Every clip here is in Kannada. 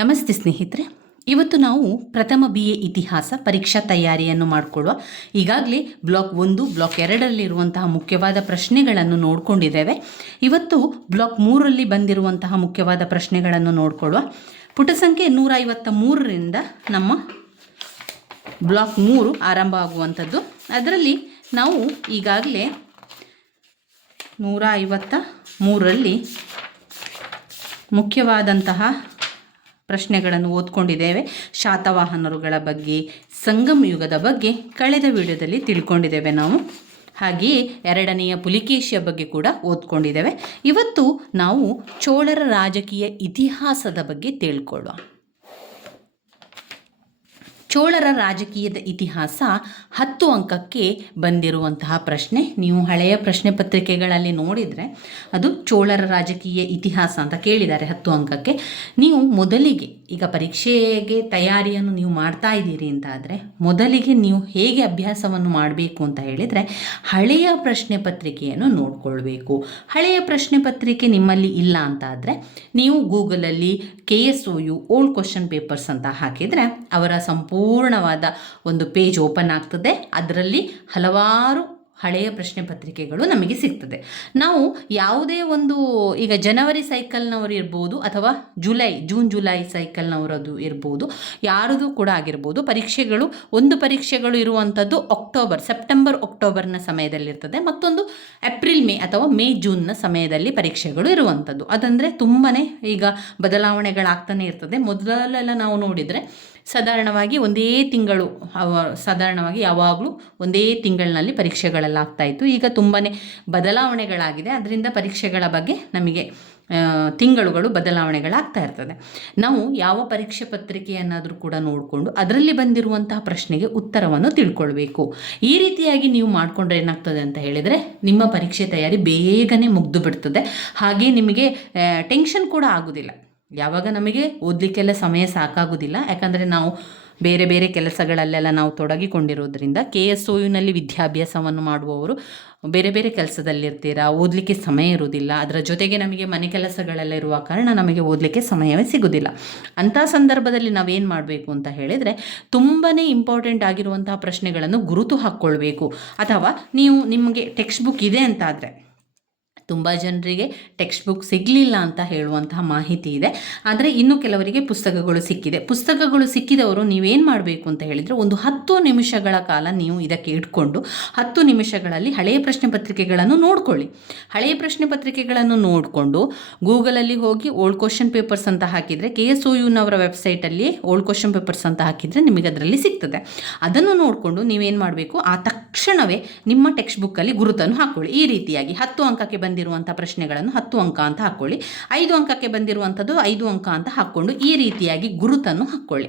ನಮಸ್ತೆ ಸ್ನೇಹಿತರೆ, ಇವತ್ತು ನಾವು ಪ್ರಥಮ BA ಇತಿಹಾಸ ಪರೀಕ್ಷಾ ತಯಾರಿಯನ್ನು ಮಾಡಿಕೊಳ್ಳುವ. ಈಗಾಗಲೇ ಬ್ಲಾಕ್ 1 ಬ್ಲಾಕ್ 2ರಲ್ಲಿರುವಂತಹ ಮುಖ್ಯವಾದ ಪ್ರಶ್ನೆಗಳನ್ನು ನೋಡಿಕೊಂಡಿದ್ದೇವೆ. ಇವತ್ತು ಬ್ಲಾಕ್ 3ರಲ್ಲಿ ಬಂದಿರುವಂತಹ ಮುಖ್ಯವಾದ ಪ್ರಶ್ನೆಗಳನ್ನು ನೋಡಿಕೊಳ್ಳುವ. ಪುಟ ಸಂಖ್ಯೆ 153ರಿಂದ ನಮ್ಮ ಬ್ಲಾಕ್ 3 ಆರಂಭ ಆಗುವಂಥದ್ದು. ಅದರಲ್ಲಿ ನಾವು ಈಗಾಗಲೇ 153ರಲ್ಲಿ ಮುಖ್ಯವಾದಂತಹ ಪ್ರಶ್ನೆಗಳನ್ನು ಓದ್ಕೊಂಡಿದ್ದೇವೆ. ಶಾತವಾಹನರುಗಳ ಬಗ್ಗೆ, ಸಂಗಮ ಯುಗದ ಬಗ್ಗೆ ಕಳೆದ ವಿಡಿಯೋದಲ್ಲಿ ತಿಳ್ಕೊಂಡಿದ್ದೇವೆ ನಾವು. ಹಾಗೆಯೇ ಎರಡನೆಯ ಪುಲಿಕೇಶಿಯ ಬಗ್ಗೆ ಕೂಡ ಓದ್ಕೊಂಡಿದ್ದೇವೆ. ಇವತ್ತು ನಾವು ಚೋಳರ ರಾಜಕೀಯ ಇತಿಹಾಸದ ಬಗ್ಗೆ ತಿಳ್ಕೊಳ್ಳುವ. ಚೋಳರ ರಾಜಕೀಯದ ಇತಿಹಾಸ 10 ಅಂಕಕ್ಕೆ ಬಂದಿರುವಂತಹ ಪ್ರಶ್ನೆ. ನೀವು ಹಳೆಯ ಪ್ರಶ್ನೆ ಪತ್ರಿಕೆಗಳಲ್ಲಿ ನೋಡಿದರೆ ಅದು ಚೋಳರ ರಾಜಕೀಯ ಇತಿಹಾಸ ಅಂತ ಕೇಳಿದ್ದಾರೆ 10 ಅಂಕಕ್ಕೆ. ನೀವು ಮೊದಲಿಗೆ ಈಗ ಪರೀಕ್ಷೆಗೆ ತಯಾರಿಯನ್ನು ನೀವು ಮಾಡ್ತಾ ಇದ್ದೀರಿ ಅಂತಾದರೆ ಮೊದಲಿಗೆ ನೀವು ಹೇಗೆ ಅಭ್ಯಾಸವನ್ನು ಮಾಡಬೇಕು ಅಂತ ಹೇಳಿದರೆ ಹಳೆಯ ಪ್ರಶ್ನೆ ಪತ್ರಿಕೆಯನ್ನು ನೋಡಿಕೊಳ್ಬೇಕು. ಹಳೆಯ ಪ್ರಶ್ನೆ ಪತ್ರಿಕೆ ನಿಮ್ಮಲ್ಲಿ ಇಲ್ಲ ಅಂತಾದರೆ ನೀವು ಗೂಗಲಲ್ಲಿ KSOU ಓಲ್ಡ್ ಕ್ವಶನ್ ಪೇಪರ್ಸ್ ಅಂತ ಹಾಕಿದರೆ ಅವರ ಸಂಪೂರ್ಣವಾದ ಒಂದು ಪೇಜ್ ಓಪನ್ ಆಗ್ತದೆ. ಅದರಲ್ಲಿ ಹಲವಾರು ಹಳೆಯ ಪ್ರಶ್ನೆ ಪತ್ರಿಕೆಗಳು ನಮಗೆ ಸಿಗ್ತದೆ. ನಾವು ಯಾವುದೇ ಒಂದು ಈಗ ಜನವರಿ ಸೈಕಲ್ನವರು ಇರ್ಬೋದು ಅಥವಾ ಜೂನ್ ಜುಲೈ ಸೈಕಲ್ನವರದು ಇರ್ಬೋದು, ಯಾರದು ಕೂಡ ಆಗಿರ್ಬೋದು. ಒಂದು ಪರೀಕ್ಷೆಗಳು ಇರುವಂಥದ್ದು ಸೆಪ್ಟೆಂಬರ್ ಅಕ್ಟೋಬರ್ನ ಸಮಯದಲ್ಲಿರ್ತದೆ. ಮತ್ತೊಂದು ಏಪ್ರಿಲ್ ಮೇ ಅಥವಾ ಮೇ ಜೂನ್ನ ಸಮಯದಲ್ಲಿ ಪರೀಕ್ಷೆಗಳು ಇರುವಂಥದ್ದು. ಅದಂದರೆ ತುಂಬಾ ಈಗ ಬದಲಾವಣೆಗಳಾಗ್ತಾನೆ ಇರ್ತದೆ. ಮೊದಲೆಲ್ಲ ನಾವು ನೋಡಿದರೆ ಸಾಧಾರಣವಾಗಿ ಯಾವಾಗಲೂ ಒಂದೇ ತಿಂಗಳಿನಲ್ಲಿ ಪರೀಕ್ಷೆಗಳೆಲ್ಲ ಆಗ್ತಾಯಿತ್ತು. ಈಗ ತುಂಬಾ ಬದಲಾವಣೆಗಳಾಗಿದೆ. ಅದರಿಂದ ಪರೀಕ್ಷೆಗಳ ಬಗ್ಗೆ ನಮಗೆ ತಿಂಗಳುಗಳು ಬದಲಾವಣೆಗಳಾಗ್ತಾ ಇರ್ತದೆ. ನಾವು ಯಾವ ಪರೀಕ್ಷೆ ಪತ್ರಿಕೆಯನ್ನಾದರೂ ಕೂಡ ನೋಡಿಕೊಂಡು ಅದರಲ್ಲಿ ಬಂದಿರುವಂತಹ ಪ್ರಶ್ನೆಗೆ ಉತ್ತರವನ್ನು ತಿಳ್ಕೊಳ್ಬೇಕು. ಈ ರೀತಿಯಾಗಿ ನೀವು ಮಾಡಿಕೊಂಡ್ರೆ ಏನಾಗ್ತದೆ ಅಂತ ಹೇಳಿದರೆ ನಿಮ್ಮ ಪರೀಕ್ಷೆ ತಯಾರಿ ಬೇಗನೆ ಮುಗಿದು ಬಿಡ್ತದೆ. ಹಾಗೆ ನಿಮಗೆ ಟೆನ್ಷನ್ ಕೂಡ ಆಗೋದಿಲ್ಲ. ಯಾವಾಗ ನಮಗೆ ಓದಲಿಕ್ಕೆಲ್ಲ ಸಮಯ ಸಾಕಾಗೋದಿಲ್ಲ, ಯಾಕಂದರೆ ನಾವು ಬೇರೆ ಬೇರೆ ಕೆಲಸಗಳಲ್ಲೆಲ್ಲ ನಾವು ತೊಡಗಿಕೊಂಡಿರೋದ್ರಿಂದ. KSOUನಲ್ಲಿ ವಿದ್ಯಾಭ್ಯಾಸವನ್ನು ಮಾಡುವವರು ಬೇರೆ ಬೇರೆ ಕೆಲಸದಲ್ಲಿರ್ತೀರಾ, ಓದಲಿಕ್ಕೆ ಸಮಯ ಇರುವುದಿಲ್ಲ. ಅದರ ಜೊತೆಗೆ ನಮಗೆ ಮನೆ ಕೆಲಸಗಳೆಲ್ಲ ಇರುವ ಕಾರಣ ನಮಗೆ ಓದಲಿಕ್ಕೆ ಸಮಯವೇ ಸಿಗೋದಿಲ್ಲ. ಅಂಥ ಸಂದರ್ಭದಲ್ಲಿ ನಾವೇನು ಮಾಡಬೇಕು ಅಂತ ಹೇಳಿದರೆ ತುಂಬಾ ಇಂಪಾರ್ಟೆಂಟ್ ಆಗಿರುವಂತಹ ಪ್ರಶ್ನೆಗಳನ್ನು ಗುರುತು ಹಾಕ್ಕೊಳ್ಬೇಕು. ಅಥವಾ ನಿಮಗೆ ಟೆಕ್ಸ್ಟ್ ಬುಕ್ ಇದೆ ಅಂತಾದರೆ, ತುಂಬ ಜನರಿಗೆ ಟೆಕ್ಸ್ಟ್ ಬುಕ್ ಸಿಗಲಿಲ್ಲ ಅಂತ ಹೇಳುವಂತಹ ಮಾಹಿತಿ ಇದೆ. ಆದರೆ ಇನ್ನು ಕೆಲವರಿಗೆ ಪುಸ್ತಕಗಳು ಸಿಕ್ಕಿದೆ. ಪುಸ್ತಕಗಳು ಸಿಕ್ಕಿದವರು ನೀವೇನು ಮಾಡಬೇಕು ಅಂತ ಹೇಳಿದರೆ ಒಂದು 10 ನಿಮಿಷಗಳ ಕಾಲ ನೀವು ಇದಕ್ಕೆ ಇಟ್ಕೊಂಡು 10 ನಿಮಿಷಗಳಲ್ಲಿ ಹಳೆಯ ಪ್ರಶ್ನೆ ಪತ್ರಿಕೆಗಳನ್ನು ನೋಡ್ಕೊಳ್ಳಿ. ಹಳೆಯ ಪ್ರಶ್ನೆ ಪತ್ರಿಕೆಗಳನ್ನು ನೋಡಿಕೊಂಡು ಗೂಗಲಲ್ಲಿ ಹೋಗಿ ಓಲ್ಡ್ ಕ್ವಶನ್ ಪೇಪರ್ಸ್ ಅಂತ ಹಾಕಿದರೆ, KSOUನವರ ವೆಬ್ಸೈಟಲ್ಲಿ ಓಲ್ಡ್ ಕ್ವಶನ್ ಪೇಪರ್ಸ್ ಅಂತ ಹಾಕಿದರೆ ನಿಮಗೆ ಅದರಲ್ಲಿ ಸಿಗ್ತದೆ. ಅದನ್ನು ನೋಡಿಕೊಂಡು ನೀವೇನು ಮಾಡಬೇಕು, ಆ ತಕ್ಷಣವೇ ನಿಮ್ಮ ಟೆಕ್ಸ್ಟ್ ಬುಕ್ಕಲ್ಲಿ ಗುರುತನ್ನು ಹಾಕ್ಕೊಳ್ಳಿ. ಈ ರೀತಿಯಾಗಿ 10 ಅಂಕಕ್ಕೆ ಬಂದಿರುವಂಥ ಪ್ರಶ್ನೆಗಳನ್ನು 10 ಅಂಕ ಅಂತ ಹಾಕ್ಕೊಳ್ಳಿ, 5 ಅಂಕಕ್ಕೆ ಬಂದಿರುವಂಥದ್ದು 5 ಅಂಕ ಅಂತ ಹಾಕ್ಕೊಂಡು ಈ ರೀತಿಯಾಗಿ ಗುರುತನ್ನು ಹಾಕ್ಕೊಳ್ಳಿ.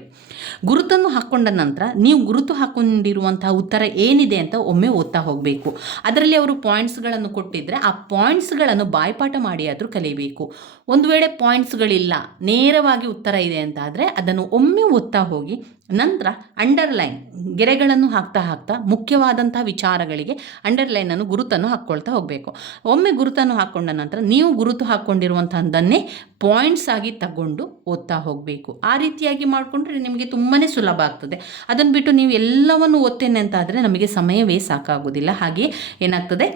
ಗುರುತನ್ನು ಹಾಕ್ಕೊಂಡ ನಂತರ ನೀವು ಗುರುತು ಹಾಕ್ಕೊಂಡಿರುವಂತಹ ಉತ್ತರ ಏನಿದೆ ಅಂತ ಒಮ್ಮೆ ಓದ್ತಾ ಹೋಗಬೇಕು. ಅದರಲ್ಲಿ ಅವರು ಪಾಯಿಂಟ್ಸ್ಗಳನ್ನು ಕೊಟ್ಟಿದ್ದರೆ ಆ ಪಾಯಿಂಟ್ಸ್ಗಳನ್ನು ಬಾಯ್ಪಾಠ ಮಾಡಿ ಆದರೂ ಕಲಿಯಬೇಕು. ಒಂದು ವೇಳೆ ಪಾಯಿಂಟ್ಸ್ಗಳಿಲ್ಲ, ನೇರವಾಗಿ ಉತ್ತರ ಇದೆ ಅಂತಾದರೆ ಅದನ್ನು ಒಮ್ಮೆ ಓದ್ತಾ ಹೋಗಿ ನಂತರ ಅಂಡರ್ಲೈನ್ ಗೆರೆಗಳನ್ನು ಹಾಕ್ತಾ ಮುಖ್ಯವಾದಂಥ ವಿಚಾರಗಳಿಗೆ ಅಂಡರ್ಲೈನನ್ನು ಗುರುತನ್ನು ಹಾಕ್ಕೊಳ್ತಾ ಹೋಗಬೇಕು. ಒಮ್ಮೆ ಗುರುತನ್ನು ಹಾಕ್ಕೊಂಡ ನಂತರ ನೀವು ಗುರುತು ಹಾಕ್ಕೊಂಡಿರುವಂಥದ್ದನ್ನೇ ಪಾಯಿಂಟ್ಸ್ ಆಗಿ ತಗೊಂಡು ಓದ್ತಾ ಹೋಗಬೇಕು. ಆ ರೀತಿಯಾಗಿ ಮಾಡಿಕೊಂಡ್ರೆ ನಿಮಗೆ ತುಂಬಾ ಸುಲಭ ಆಗ್ತದೆ. ಅದನ್ನು ಬಿಟ್ಟು ನೀವು ಎಲ್ಲವನ್ನು ಓದ್ತೇನೆ ಅಂತಾದರೆ ನಮಗೆ ಸಮಯವೇ ಸಾಕಾಗೋದಿಲ್ಲ. ಹಾಗೆ ಏನಾಗ್ತದೆ,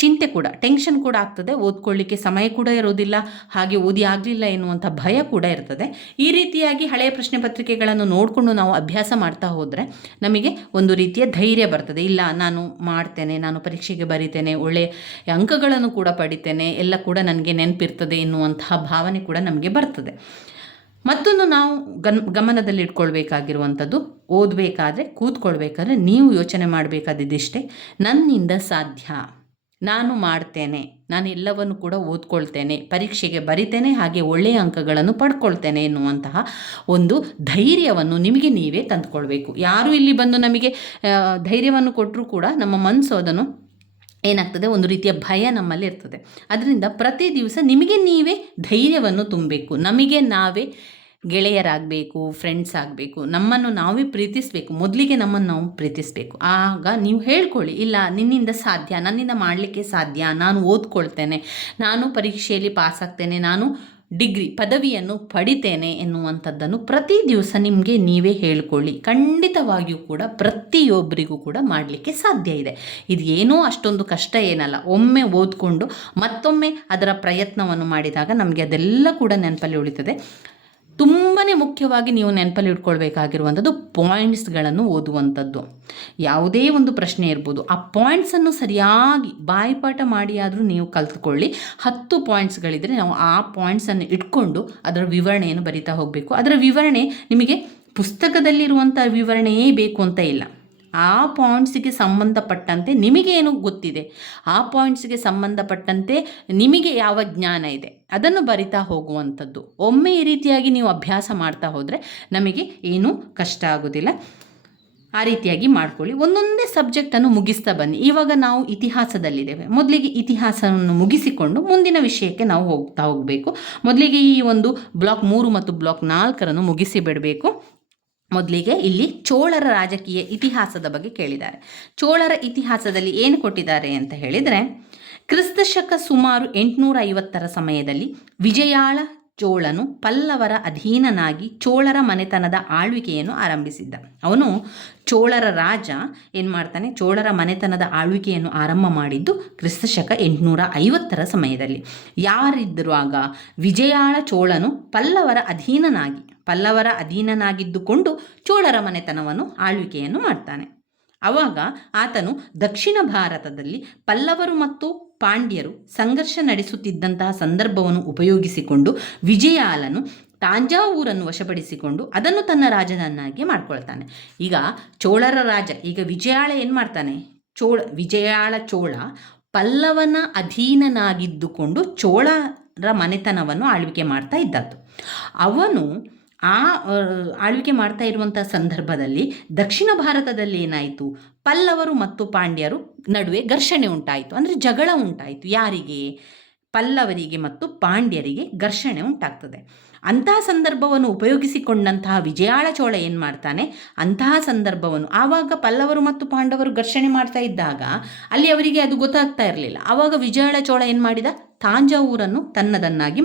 ಚಿಂತೆ ಕೂಡ, ಟೆನ್ಷನ್ ಕೂಡ ಆಗ್ತದೆ. ಓದ್ಕೊಳ್ಳಿಕ್ಕೆ ಸಮಯ ಕೂಡ ಇರೋದಿಲ್ಲ. ಹಾಗೆ ಓದಿ ಆಗಲಿಲ್ಲ ಎನ್ನುವಂಥ ಭಯ ಕೂಡ ಇರ್ತದೆ. ಈ ರೀತಿಯಾಗಿ ಹಳೆಯ ಪ್ರಶ್ನೆ ಪತ್ರಿಕೆಗಳನ್ನು ನೋಡಿಕೊಂಡು ನಾವು ಅಭ್ಯಾಸ ಮಾಡ್ತಾ ಹೋದರೆ ನಮಗೆ ಒಂದು ರೀತಿಯ ಧೈರ್ಯ ಬರ್ತದೆ. ಇಲ್ಲ, ನಾನು ಮಾಡ್ತೇನೆ, ನಾನು ಪರೀಕ್ಷೆಗೆ ಬರೀತೇನೆ, ಒಳ್ಳೆಯ ಅಂಕಗಳನ್ನು ಕೂಡ ಪಡಿತೇನೆ, ಎಲ್ಲ ಕೂಡ ನನಗೆ ನೆನಪಿರ್ತದೆ ಎನ್ನುವಂತಹ ಭಾವನೆ ಕೂಡ ನಮಗೆ ಬರ್ತದೆ. ಮತ್ತೊಂದು ನಾವು ಗಮನದಲ್ಲಿಟ್ಕೊಳ್ಬೇಕಾಗಿರುವಂಥದ್ದು, ಓದಬೇಕಾದ್ರೆ ಕೂತ್ಕೊಳ್ಬೇಕಾದ್ರೆ ನೀವು ಯೋಚನೆ ಮಾಡಬೇಕಾದಿದ್ದಿಷ್ಟೇ, ನನ್ನಿಂದ ಸಾಧ್ಯ, ನಾನು ಮಾಡ್ತೇನೆ, ನಾನು ಎಲ್ಲವನ್ನು ಕೂಡ ಓದ್ಕೊಳ್ತೇನೆ, ಪರೀಕ್ಷೆಗೆ ಬರಿತೇನೆ, ಹಾಗೆ ಒಳ್ಳೆಯ ಅಂಕಗಳನ್ನು ಪಡ್ಕೊಳ್ತೇನೆ ಎನ್ನುವಂತಹ ಒಂದು ಧೈರ್ಯವನ್ನು ನಿಮಗೆ ನೀವೇ ತಂದುಕೊಳ್ಬೇಕು. ಯಾರು ಇಲ್ಲಿ ಬಂದು ನಮಗೆ ಧೈರ್ಯವನ್ನು ಕೊಟ್ಟರೂ ಕೂಡ ನಮ್ಮ ಮನಸ್ಸು ಅದನ್ನು ಏನಾಗ್ತದೆ, ಒಂದು ರೀತಿಯ ಭಯ ನಮ್ಮಲ್ಲಿ ಇರ್ತದೆ. ಅದರಿಂದ ಪ್ರತಿ ದಿವಸ ನಿಮಗೆ ನೀವೇ ಧೈರ್ಯವನ್ನು ತುಂಬಬೇಕು. ನಮಗೆ ನಾವೇ ಗೆಳೆಯರಾಗಬೇಕು, ಫ್ರೆಂಡ್ಸ್ ಆಗಬೇಕು, ನಮ್ಮನ್ನು ನಾವೇ ಪ್ರೀತಿಸಬೇಕು. ಮೊದಲಿಗೆ ನಮ್ಮನ್ನು ನಾವು ಪ್ರೀತಿಸಬೇಕು. ಆಗ ನೀವು ಹೇಳ್ಕೊಳ್ಳಿ, ಇಲ್ಲ ನಿನ್ನಿಂದ ಸಾಧ್ಯ, ನನ್ನಿಂದ ಮಾಡಲಿಕ್ಕೆ ಸಾಧ್ಯ, ನಾನು ಓದ್ಕೊಳ್ತೇನೆ, ನಾನು ಪರೀಕ್ಷೆಯಲ್ಲಿ ಪಾಸ್ ಆಗ್ತೇನೆ, ನಾನು ಡಿಗ್ರಿ ಪದವಿಯನ್ನು ಪಡಿತೇನೆ ಎನ್ನುವಂಥದ್ದನ್ನು ಪ್ರತಿ ದಿವಸ ನಿಮಗೆ ನೀವೇ ಹೇಳಿಕೊಳ್ಳಿ. ಖಂಡಿತವಾಗಿಯೂ ಕೂಡ ಪ್ರತಿಯೊಬ್ಬರಿಗೂ ಕೂಡ ಮಾಡಲಿಕ್ಕೆ ಸಾಧ್ಯ ಇದೆ. ಇದು ಏನೂ ಅಷ್ಟೊಂದು ಕಷ್ಟ ಏನಲ್ಲ. ಒಮ್ಮೆ ಓದ್ಕೊಂಡು ಮತ್ತೊಮ್ಮೆ ಅದರ ಪ್ರಯತ್ನವನ್ನು ಮಾಡಿದಾಗ ನಮಗೆ ಅದೆಲ್ಲ ಕೂಡ ನೆನಪಲ್ಲಿ ಉಳಿತದೆ. ತುಂಬಾ ಮುಖ್ಯವಾಗಿ ನೀವು ನೆನಪಲ್ಲಿ ಇಟ್ಕೊಳ್ಬೇಕಾಗಿರುವಂಥದ್ದು ಪಾಯಿಂಟ್ಸ್ಗಳನ್ನು ಓದುವಂಥದ್ದು. ಯಾವುದೇ ಒಂದು ಪ್ರಶ್ನೆ ಇರ್ಬೋದು, ಆ ಪಾಯಿಂಟ್ಸನ್ನು ಸರಿಯಾಗಿ ಬಾಯಿಪಾಠ ಮಾಡಿ ಆದರೂ ನೀವು ಕಲ್ತ್ಕೊಳ್ಳಿ. 10 ಪಾಯಿಂಟ್ಸ್ಗಳಿದ್ರೆ ನಾವು ಆ ಪಾಯಿಂಟ್ಸನ್ನು ಇಟ್ಕೊಂಡು ಅದರ ವಿವರಣೆಯನ್ನು ಬರಿತಾ ಹೋಗಬೇಕು. ಅದರ ವಿವರಣೆ ನಿಮಗೆ ಪುಸ್ತಕದಲ್ಲಿರುವಂಥ ವಿವರಣೆಯೇ ಬೇಕು ಅಂತ ಇಲ್ಲ. ಆ ಪಾಯಿಂಟ್ಸಿಗೆ ಸಂಬಂಧಪಟ್ಟಂತೆ ನಿಮಗೇನು ಗೊತ್ತಿದೆ, ಆ ಪಾಯಿಂಟ್ಸ್ಗೆ ಸಂಬಂಧಪಟ್ಟಂತೆ ನಿಮಗೆ ಯಾವ ಜ್ಞಾನ ಇದೆ ಅದನ್ನು ಬರಿತಾ ಹೋಗುವಂಥದ್ದು. ಒಮ್ಮೆ ಈ ರೀತಿಯಾಗಿ ನೀವು ಅಭ್ಯಾಸ ಮಾಡ್ತಾ ಹೋದರೆ ನಮಗೆ ಏನೂ ಕಷ್ಟ ಆಗೋದಿಲ್ಲ. ಆ ರೀತಿಯಾಗಿ ಮಾಡ್ಕೊಳ್ಳಿ. ಒಂದೊಂದೇ ಸಬ್ಜೆಕ್ಟನ್ನು ಮುಗಿಸ್ತಾ ಬನ್ನಿ. ಇವಾಗ ನಾವು ಇತಿಹಾಸದಲ್ಲಿದ್ದೇವೆ. ಮೊದಲಿಗೆ ಇತಿಹಾಸವನ್ನು ಮುಗಿಸಿಕೊಂಡು ಮುಂದಿನ ವಿಷಯಕ್ಕೆ ನಾವು ಹೋಗಬೇಕು. ಮೊದಲಿಗೆ ಈ ಒಂದು ಬ್ಲಾಕ್ 3 ಮತ್ತು ಬ್ಲಾಕ್ 4 ಮುಗಿಸಿ ಬಿಡಬೇಕು. ಮೊದಲಿಗೆ ಇಲ್ಲಿ ಚೋಳರ ರಾಜಕೀಯ ಇತಿಹಾಸದ ಬಗ್ಗೆ ಕೇಳಿದ್ದಾರೆ. ಚೋಳರ ಇತಿಹಾಸದಲ್ಲಿ ಏನು ಕೊಟ್ಟಿದ್ದಾರೆ ಅಂತ ಹೇಳಿದರೆ, ಕ್ರಿಸ್ತಶಕ ಸುಮಾರು 850 ಸಮಯದಲ್ಲಿ ವಿಜಯಾಳ ಚೋಳನು ಪಲ್ಲವರ ಅಧೀನನಾಗಿ ಚೋಳರ ಮನೆತನದ ಆಳ್ವಿಕೆಯನ್ನು ಆರಂಭಿಸಿದ್ದ. ಅವನು ಚೋಳರ ರಾಜ ಏನು ಮಾಡ್ತಾನೆ, ಚೋಳರ ಮನೆತನದ ಆಳ್ವಿಕೆಯನ್ನು ಆರಂಭ ಮಾಡಿದ್ದು ಕ್ರಿಸ್ತಶಕ 850 ಸಮಯದಲ್ಲಿ. ಯಾರಿದ್ದರು ಆಗ? ವಿಜಯಾಳ ಚೋಳನು ಪಲ್ಲವರ ಅಧೀನನಾಗಿದ್ದುಕೊಂಡು ಚೋಳರ ಮನೆತನವನ್ನು ಆಳ್ವಿಕೆಯನ್ನು ಮಾಡ್ತಾನೆ. ಆವಾಗ ಆತನು ದಕ್ಷಿಣ ಭಾರತದಲ್ಲಿ ಪಲ್ಲವರು ಮತ್ತು ಪಾಂಡ್ಯರು ಸಂಘರ್ಷ ನಡೆಸುತ್ತಿದ್ದಂತಹ ಸಂದರ್ಭವನ್ನು ಉಪಯೋಗಿಸಿಕೊಂಡು ವಿಜಯಾಳನು ತಾಂಜಾವೂರನ್ನು ವಶಪಡಿಸಿಕೊಂಡು ಅದನ್ನು ತನ್ನ ರಾಜಧಾನಿಯಾಗಿ ಮಾಡ್ಕೊಳ್ತಾನೆ. ಈಗ ಚೋಳರ ರಾಜ, ಈಗ ವಿಜಯಾಳ ಏನು ಮಾಡ್ತಾನೆ, ವಿಜಯಾಳ ಚೋಳ ಪಲ್ಲವನ ಅಧೀನನಾಗಿದ್ದುಕೊಂಡು ಚೋಳರ ಮನೆತನವನ್ನು ಆಳ್ವಿಕೆ ಮಾಡ್ತಾ ಇದ್ದದ್ದು. ಅವನು ಆ ಆಳ್ವಿಕೆ ಮಾಡ್ತಾ ಇರುವಂಥ ಸಂದರ್ಭದಲ್ಲಿ ದಕ್ಷಿಣ ಭಾರತದಲ್ಲಿ ಏನಾಯಿತು, ಪಲ್ಲವರು ಮತ್ತು ಪಾಂಡ್ಯರು ನಡುವೆ ಘರ್ಷಣೆ ಉಂಟಾಯಿತು, ಅಂದರೆ ಜಗಳ ಉಂಟಾಯಿತು. ಯಾರಿಗೆ? ಪಲ್ಲವರಿಗೆ ಮತ್ತು ಪಾಂಡ್ಯರಿಗೆ ಘರ್ಷಣೆ ಉಂಟಾಗ್ತದೆ. ಅಂತಹ ಸಂದರ್ಭವನ್ನು ಉಪಯೋಗಿಸಿಕೊಂಡಂತಹ ವಿಜಯಾಳ ಚೋಳ ಏನು ಮಾಡ್ತಾನೆ, ಅಂತಹ ಸಂದರ್ಭವನ್ನು ಆವಾಗ ಪಲ್ಲವರು ಮತ್ತು ಪಾಂಡವರು ಘರ್ಷಣೆ ಮಾಡ್ತಾ ಇದ್ದಾಗ ಅಲ್ಲಿ ಅವರಿಗೆ ಅದು ಗೊತ್ತಾಗ್ತಾ ಇರಲಿಲ್ಲ. ಆವಾಗ ವಿಜಯಾಳ ಚೋಳ ಏನು ಮಾಡಿದ, ತಾಂಜಾವೂರನ್ನು ತನ್ನದನ್ನಾಗಿ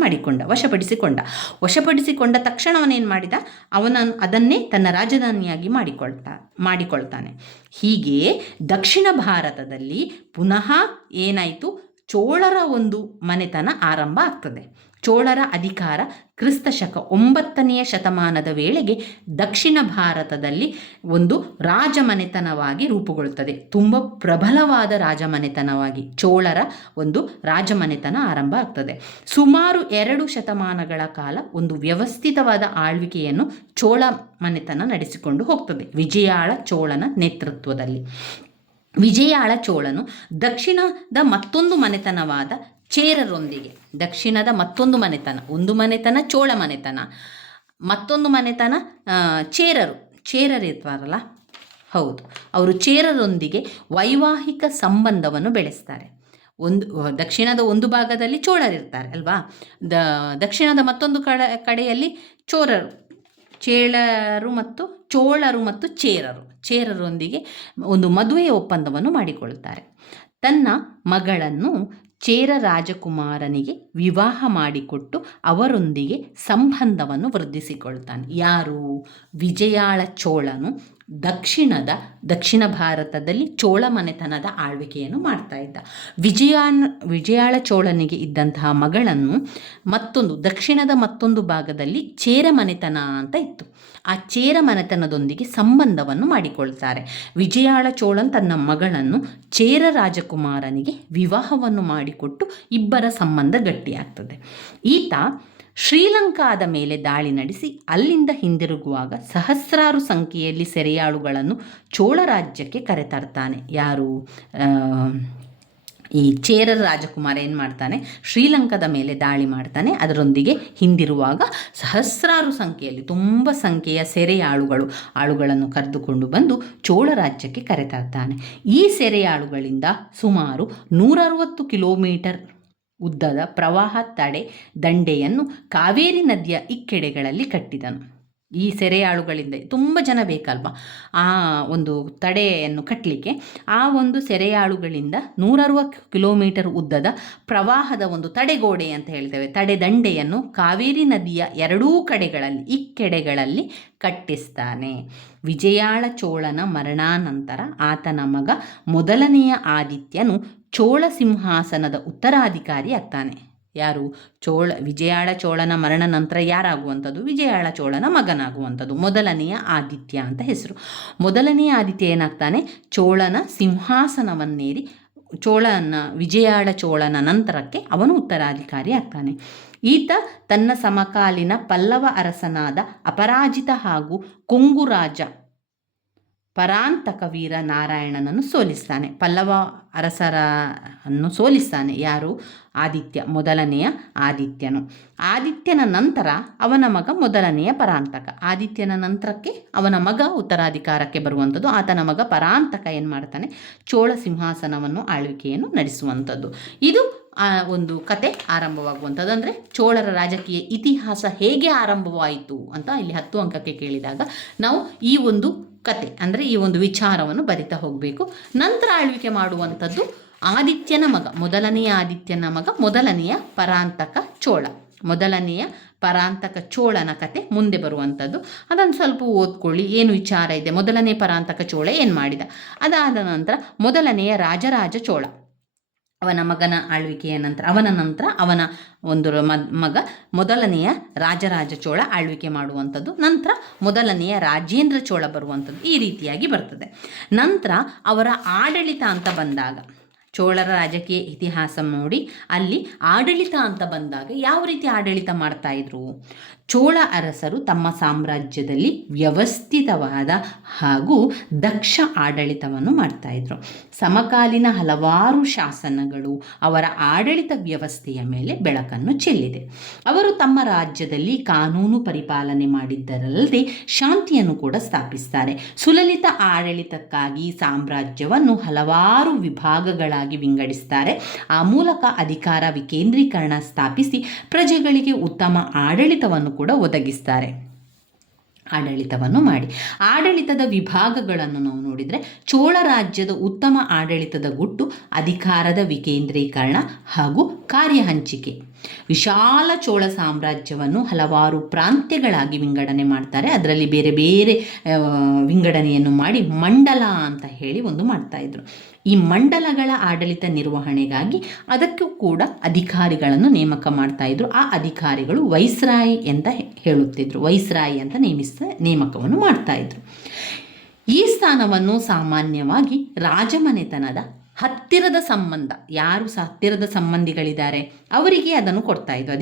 ವಶಪಡಿಸಿಕೊಂಡ ತಕ್ಷಣ ಅವನೇನು ಮಾಡಿದ, ಅದನ್ನೇ ತನ್ನ ರಾಜಧಾನಿಯಾಗಿ ಮಾಡಿಕೊಳ್ತಾನೆ. ಹೀಗೆ ದಕ್ಷಿಣ ಭಾರತದಲ್ಲಿ ಪುನಃ ಏನಾಯಿತು, ಚೋಳರ ಒಂದು ಮನೆತನ ಆರಂಭ ಆಗ್ತದೆ. ಚೋಳರ ಅಧಿಕಾರ ಕ್ರಿಸ್ತಶಕ 9ನೇ ಶತಮಾನದ ವೇಳೆಗೆ ದಕ್ಷಿಣ ಭಾರತದಲ್ಲಿ ಒಂದು ರಾಜಮನೆತನವಾಗಿ ರೂಪುಗೊಳ್ಳುತ್ತದೆ. ತುಂಬ ಪ್ರಬಲವಾದ ರಾಜಮನೆತನವಾಗಿ ಚೋಳರ ಒಂದು ರಾಜಮನೆತನ ಆರಂಭ ಆಗ್ತದೆ. ಸುಮಾರು 2 ಶತಮಾನಗಳ ಕಾಲ ಒಂದು ವ್ಯವಸ್ಥಿತವಾದ ಆಳ್ವಿಕೆಯನ್ನು ಚೋಳ ಮನೆತನ ನಡೆಸಿಕೊಂಡು ಹೋಗ್ತದೆ ವಿಜಯಾಳ ಚೋಳನ ನೇತೃತ್ವದಲ್ಲಿ. ವಿಜಯಾಳ ಚೋಳನು ದಕ್ಷಿಣದ ಮತ್ತೊಂದು ಮನೆತನವಾದ ಚೇರರೊಂದಿಗೆ, ದಕ್ಷಿಣದ ಮತ್ತೊಂದು ಮನೆತನ, ಒಂದು ಮನೆತನ ಚೋಳ ಮನೆತನ, ಮತ್ತೊಂದು ಮನೆತನ ಚೇರರು ಇರ್ತಾರಲ್ಲ, ಹೌದು, ಅವರು ಚೇರರೊಂದಿಗೆ ವೈವಾಹಿಕ ಸಂಬಂಧವನ್ನು ಬೆಳೆಸ್ತಾರೆ. ದಕ್ಷಿಣದ ಒಂದು ಭಾಗದಲ್ಲಿ ಚೋಳರಿರ್ತಾರೆ ಅಲ್ವಾ, ದಕ್ಷಿಣದ ಮತ್ತೊಂದು ಕಡೆಯಲ್ಲಿ ಚೋಳರು ಮತ್ತು ಚೇರರೊಂದಿಗೆ ಒಂದು ಮದುವೆಯ ಒಪ್ಪಂದವನ್ನು ಮಾಡಿಕೊಳ್ಳುತ್ತಾರೆ. ತನ್ನ ಮಗಳನ್ನು ಚೇರ ರಾಜಕುಮಾರನಿಗೆ ವಿವಾಹ ಮಾಡಿಕೊಟ್ಟು ಅವರೊಂದಿಗೆ ಸಂಬಂಧವನ್ನು ವೃದ್ಧಿಸಿಕೊಳ್ತಾನೆ. ಯಾರು? ವಿಜಯಾಳ ಚೋಳನು ದಕ್ಷಿಣ ಭಾರತದಲ್ಲಿ ಚೋಳ ಮನೆತನದ ಆಳ್ವಿಕೆಯನ್ನು ಮಾಡ್ತಾ ಇದ್ದ. ವಿಜಯಾಳ ಚೋಳನಿಗೆ ಇದ್ದಂತಹ ಮಗಳನ್ನು ದಕ್ಷಿಣದ ಮತ್ತೊಂದು ಭಾಗದಲ್ಲಿ ಚೇರ ಮನೆತನ ಅಂತ ಇತ್ತು. ಆ ಚೇರ ಮನೆತನದೊಂದಿಗೆ ಸಂಬಂಧವನ್ನು ಮಾಡಿಕೊಳ್ತಾರೆ. ವಿಜಯಾಳ ಚೋಳನ್ ತನ್ನ ಮಗಳನ್ನು ಚೇರ ರಾಜಕುಮಾರನಿಗೆ ವಿವಾಹವನ್ನು ಮಾಡಿಕೊಟ್ಟು ಇಬ್ಬರ ಸಂಬಂಧ ಗಟ್ಟಿಯಾಗ್ತದೆ. ಈತ ಶ್ರೀಲಂಕಾದ ಮೇಲೆ ದಾಳಿ ನಡೆಸಿ ಅಲ್ಲಿಂದ ಹಿಂದಿರುಗುವಾಗ ಸಹಸ್ರಾರು ಸಂಖ್ಯೆಯಲ್ಲಿ ಸೆರೆಯಾಳುಗಳನ್ನು ಚೋಳ ರಾಜ್ಯಕ್ಕೆ ಕರೆತರ್ತಾನೆ. ಯಾರು? ಈ ಚೇರರ ರಾಜಕುಮಾರ ಏನು ಮಾಡ್ತಾನೆ, ಶ್ರೀಲಂಕಾದ ಮೇಲೆ ದಾಳಿ ಮಾಡ್ತಾನೆ. ಅದರೊಂದಿಗೆ ಹಿಂದಿರುವಾಗ ಸಹಸ್ರಾರು ಸಂಖ್ಯೆಯಲ್ಲಿ ತುಂಬ ಸಂಖ್ಯೆಯ ಆಳುಗಳನ್ನು ಕರೆದುಕೊಂಡು ಬಂದು ಚೋಳ ರಾಜ್ಯಕ್ಕೆ ಕರೆತರ್ತಾನೆ. ಈ ಸೆರೆಯಾಳುಗಳಿಂದ ಸುಮಾರು 160 ಕಿಲೋಮೀಟರ್ ಉದ್ದದ ಪ್ರವಾಹ ದಂಡೆಯನ್ನು ಕಾವೇರಿ ನದಿಯ ಇಕ್ಕೆಡೆಗಳಲ್ಲಿ ಕಟ್ಟಿದನು. ಈ ಸೆರೆಯಾಳುಗಳಿಂದ ತುಂಬ ಜನ ಬೇಕಲ್ವ ಆ ಒಂದು ತಡೆಯನ್ನು ಕಟ್ಟಲಿಕ್ಕೆ. ಆ ಒಂದು ಸೆರೆಯಾಳುಗಳಿಂದ 160 ಕಿಲೋಮೀಟರ್ ಉದ್ದದ ಪ್ರವಾಹದ ಒಂದು ತಡೆಗೋಡೆ ಅಂತ ಹೇಳ್ತೇವೆ, ತಡೆದಂಡೆಯನ್ನು ಕಾವೇರಿ ನದಿಯ ಎರಡೂ ಕಡೆಗಳಲ್ಲಿ ಇಕ್ಕೆಡೆಗಳಲ್ಲಿ ಕಟ್ಟಿಸ್ತಾನೆ. ವಿಜಯಾಳ ಚೋಳನ ಮರಣಾನಂತರ ಆತನ ಮಗ ಮೊದಲನೆಯ ಆದಿತ್ಯನು ಚೋಳ ಸಿಂಹಾಸನದ ಉತ್ತರಾಧಿಕಾರಿ ಆಗ್ತಾನೆ. ಯಾರು? ವಿಜಯಾಳ ಚೋಳನ ಮರಣ ನಂತರ ಯಾರಾಗುವಂಥದ್ದು? ವಿಜಯಾಳ ಚೋಳನ ಮಗನಾಗುವಂಥದ್ದು, ಮೊದಲನೆಯ ಆದಿತ್ಯ ಅಂತ ಹೆಸರು. ಮೊದಲನೆಯ ಆದಿತ್ಯ ಏನಾಗ್ತಾನೆ? ಚೋಳನ ಸಿಂಹಾಸನವನ್ನೇರಿ ವಿಜಯಾಳ ಚೋಳನ ನಂತರಕ್ಕೆ ಅವನು ಉತ್ತರಾಧಿಕಾರಿ ಆಗ್ತಾನೆ. ಈತ ತನ್ನ ಸಮಕಾಲೀನ ಪಲ್ಲವ ಅರಸನಾದ ಅಪರಾಜಿತ ಹಾಗೂ ಕೊಂಗುರಾಜ ಪರಾಂತಕ ವೀರ ನಾರಾಯಣನನ್ನು ಸೋಲಿಸ್ತಾನೆ. ಪಲ್ಲವ ಅರಸರನ್ನು ಸೋಲಿಸ್ತಾನೆ. ಯಾರು? ಆದಿತ್ಯ, ಮೊದಲನೆಯ ಆದಿತ್ಯನು. ಆದಿತ್ಯನ ನಂತರ ಅವನ ಮಗ ಮೊದಲನೆಯ ಪರಾಂತಕ. ಆದಿತ್ಯನ ನಂತರಕ್ಕೆ ಅವನ ಮಗ ಉತ್ತರಾಧಿಕಾರಕ್ಕೆ ಬರುವಂಥದ್ದು. ಆತನ ಮಗ ಪರಾಂತಕ ಏನು ಮಾಡ್ತಾನೆ? ಚೋಳ ಸಿಂಹಾಸನವನ್ನು ಆಳ್ವಿಕೆಯನ್ನು ನಡೆಸುವಂಥದ್ದು. ಇದು ಒಂದು ಕತೆ ಆರಂಭವಾಗುವಂಥದ್ದು. ಅಂದರೆ ಚೋಳರ ರಾಜಕೀಯ ಇತಿಹಾಸ ಹೇಗೆ ಆರಂಭವಾಯಿತು ಅಂತ ಇಲ್ಲಿ 10 ಅಂಕಕ್ಕೆ ಕೇಳಿದಾಗ ನಾವು ಈ ಒಂದು ಕತೆ ಅಂದರೆ ಈ ಒಂದು ವಿಚಾರವನ್ನು ಬರಿತಾ ಹೋಗಬೇಕು. ನಂತರ ಆಳ್ವಿಕೆ ಮಾಡುವಂಥದ್ದು ಆದಿತ್ಯನ ಮಗ, ಮೊದಲನೆಯ ಆದಿತ್ಯನ ಮಗ ಮೊದಲನೆಯ ಪರಾಂತಕ ಚೋಳ. ಮೊದಲನೆಯ ಪರಾಂತಕ ಚೋಳನ ಕತೆ ಮುಂದೆ ಬರುವಂಥದ್ದು. ಅದನ್ನು ಸ್ವಲ್ಪ ಓದ್ಕೊಳ್ಳಿ, ಏನು ವಿಚಾರ ಇದೆ. ಮೊದಲನೇ ಪರಾಂತಕ ಚೋಳ ಏನು ಮಾಡಿದ, ಅದಾದ ನಂತರ ಮೊದಲನೆಯ ರಾಜರಾಜ ಚೋಳ, ಅವನ ಮಗನ ಆಳ್ವಿಕೆಯ ನಂತರ ಅವನ ಒಂದು ಮಗ ಮೊದಲನೆಯ ರಾಜರಾಜ ಚೋಳ ಆಳ್ವಿಕೆ ಮಾಡುವಂಥದ್ದು. ನಂತರ ಮೊದಲನೆಯ ರಾಜೇಂದ್ರ ಚೋಳ ಬರುವಂಥದ್ದು. ಈ ರೀತಿಯಾಗಿ ಬರ್ತದೆ. ನಂತರ ಅವರ ಆಡಳಿತ ಅಂತ ಬಂದಾಗ, ಚೋಳರ ರಾಜಕೀಯ ಇತಿಹಾಸ ನೋಡಿ, ಅಲ್ಲಿ ಆಡಳಿತ ಅಂತ ಬಂದಾಗ ಯಾವ ರೀತಿ ಆಡಳಿತ ಮಾಡ್ತಾಯಿದ್ರು? ಚೋಳ ಅರಸರು ತಮ್ಮ ಸಾಮ್ರಾಜ್ಯದಲ್ಲಿ ವ್ಯವಸ್ಥಿತವಾದ ಹಾಗೂ ದಕ್ಷ ಆಡಳಿತವನ್ನು ಮಾಡ್ತಾಯಿದ್ರು. ಸಮಕಾಲೀನ ಹಲವಾರು ಶಾಸನಗಳು ಅವರ ಆಡಳಿತ ವ್ಯವಸ್ಥೆಯ ಮೇಲೆ ಬೆಳಕನ್ನು ಚೆಲ್ಲಿದೆ. ಅವರು ತಮ್ಮ ರಾಜ್ಯದಲ್ಲಿ ಕಾನೂನು ಪರಿಪಾಲನೆ ಮಾಡಿದ್ದರಲ್ಲದೆ ಶಾಂತಿಯನ್ನು ಕೂಡ ಸ್ಥಾಪಿಸ್ತಾರೆ. ಸುಲಲಿತ ಆಡಳಿತಕ್ಕಾಗಿ ಸಾಮ್ರಾಜ್ಯವನ್ನು ಹಲವಾರು ವಿಭಾಗಗಳಾಗಿ ವಿಂಗಡಿಸ್ತಾರೆ. ಆ ಮೂಲಕ ಅಧಿಕಾರ ವಿಕೇಂದ್ರೀಕರಣ ಸ್ಥಾಪಿಸಿ ಪ್ರಜೆಗಳಿಗೆ ಉತ್ತಮ ಆಡಳಿತವನ್ನು ಕೂಡ ಒದಗಿಸ್ತಾರೆ. ಆಡಳಿತವನ್ನು ಮಾಡಿ ಆಡಳಿತದ ವಿಭಾಗಗಳನ್ನು ನಾವು ನೋಡಿದರೆ, ಚೋಳ ರಾಜ್ಯದ ಉತ್ತಮ ಆಡಳಿತದ ಗುಟ್ಟು ಅಧಿಕಾರದ ವಿಕೇಂದ್ರೀಕರಣ ಹಾಗೂ ಕಾರ್ಯ ಹಂಚಿಕೆ. ವಿಶಾಲ ಚೋಳ ಸಾಮ್ರಾಜ್ಯವನ್ನು ಹಲವಾರು ಪ್ರಾಂತ್ಯಗಳಾಗಿ ವಿಂಗಡಣೆ ಮಾಡ್ತಾರೆ. ಅದರಲ್ಲಿ ಬೇರೆ ಬೇರೆ ವಿಂಗಡಣೆಯನ್ನು ಮಾಡಿ ಮಂಡಲ ಅಂತ ಹೇಳಿ ಒಂದು ಮಾಡ್ತಾಯಿದ್ರು. ಈ ಮಂಡಲಗಳ ಆಡಳಿತ ನಿರ್ವಹಣೆಗಾಗಿ ಅದಕ್ಕೂ ಕೂಡ ಅಧಿಕಾರಿಗಳನ್ನು ನೇಮಕ ಮಾಡ್ತಾಯಿದ್ರು. ಆ ಅಧಿಕಾರಿಗಳು ವೈಸ್ರಾಯಿ ಅಂತ ಹೇಳುತ್ತಿದ್ರು. ವೈಸ್ರಾಯಿ ಅಂತ ನೇಮಕವನ್ನು ಮಾಡ್ತಾಯಿದ್ರು. ಈ ಸ್ಥಾನವನ್ನು ಸಾಮಾನ್ಯವಾಗಿ ರಾಜಮನೆತನದ ಹತ್ತಿರದ ಸಂಬಂಧ, ಯಾರು ಹತ್ತಿರದ ಸಂಬಂಧಿಗಳಿದ್ದಾರೆ ಅವರಿಗೆ ಅದನ್ನು ಕೊಡ್ತಾಯಿದ್ರು.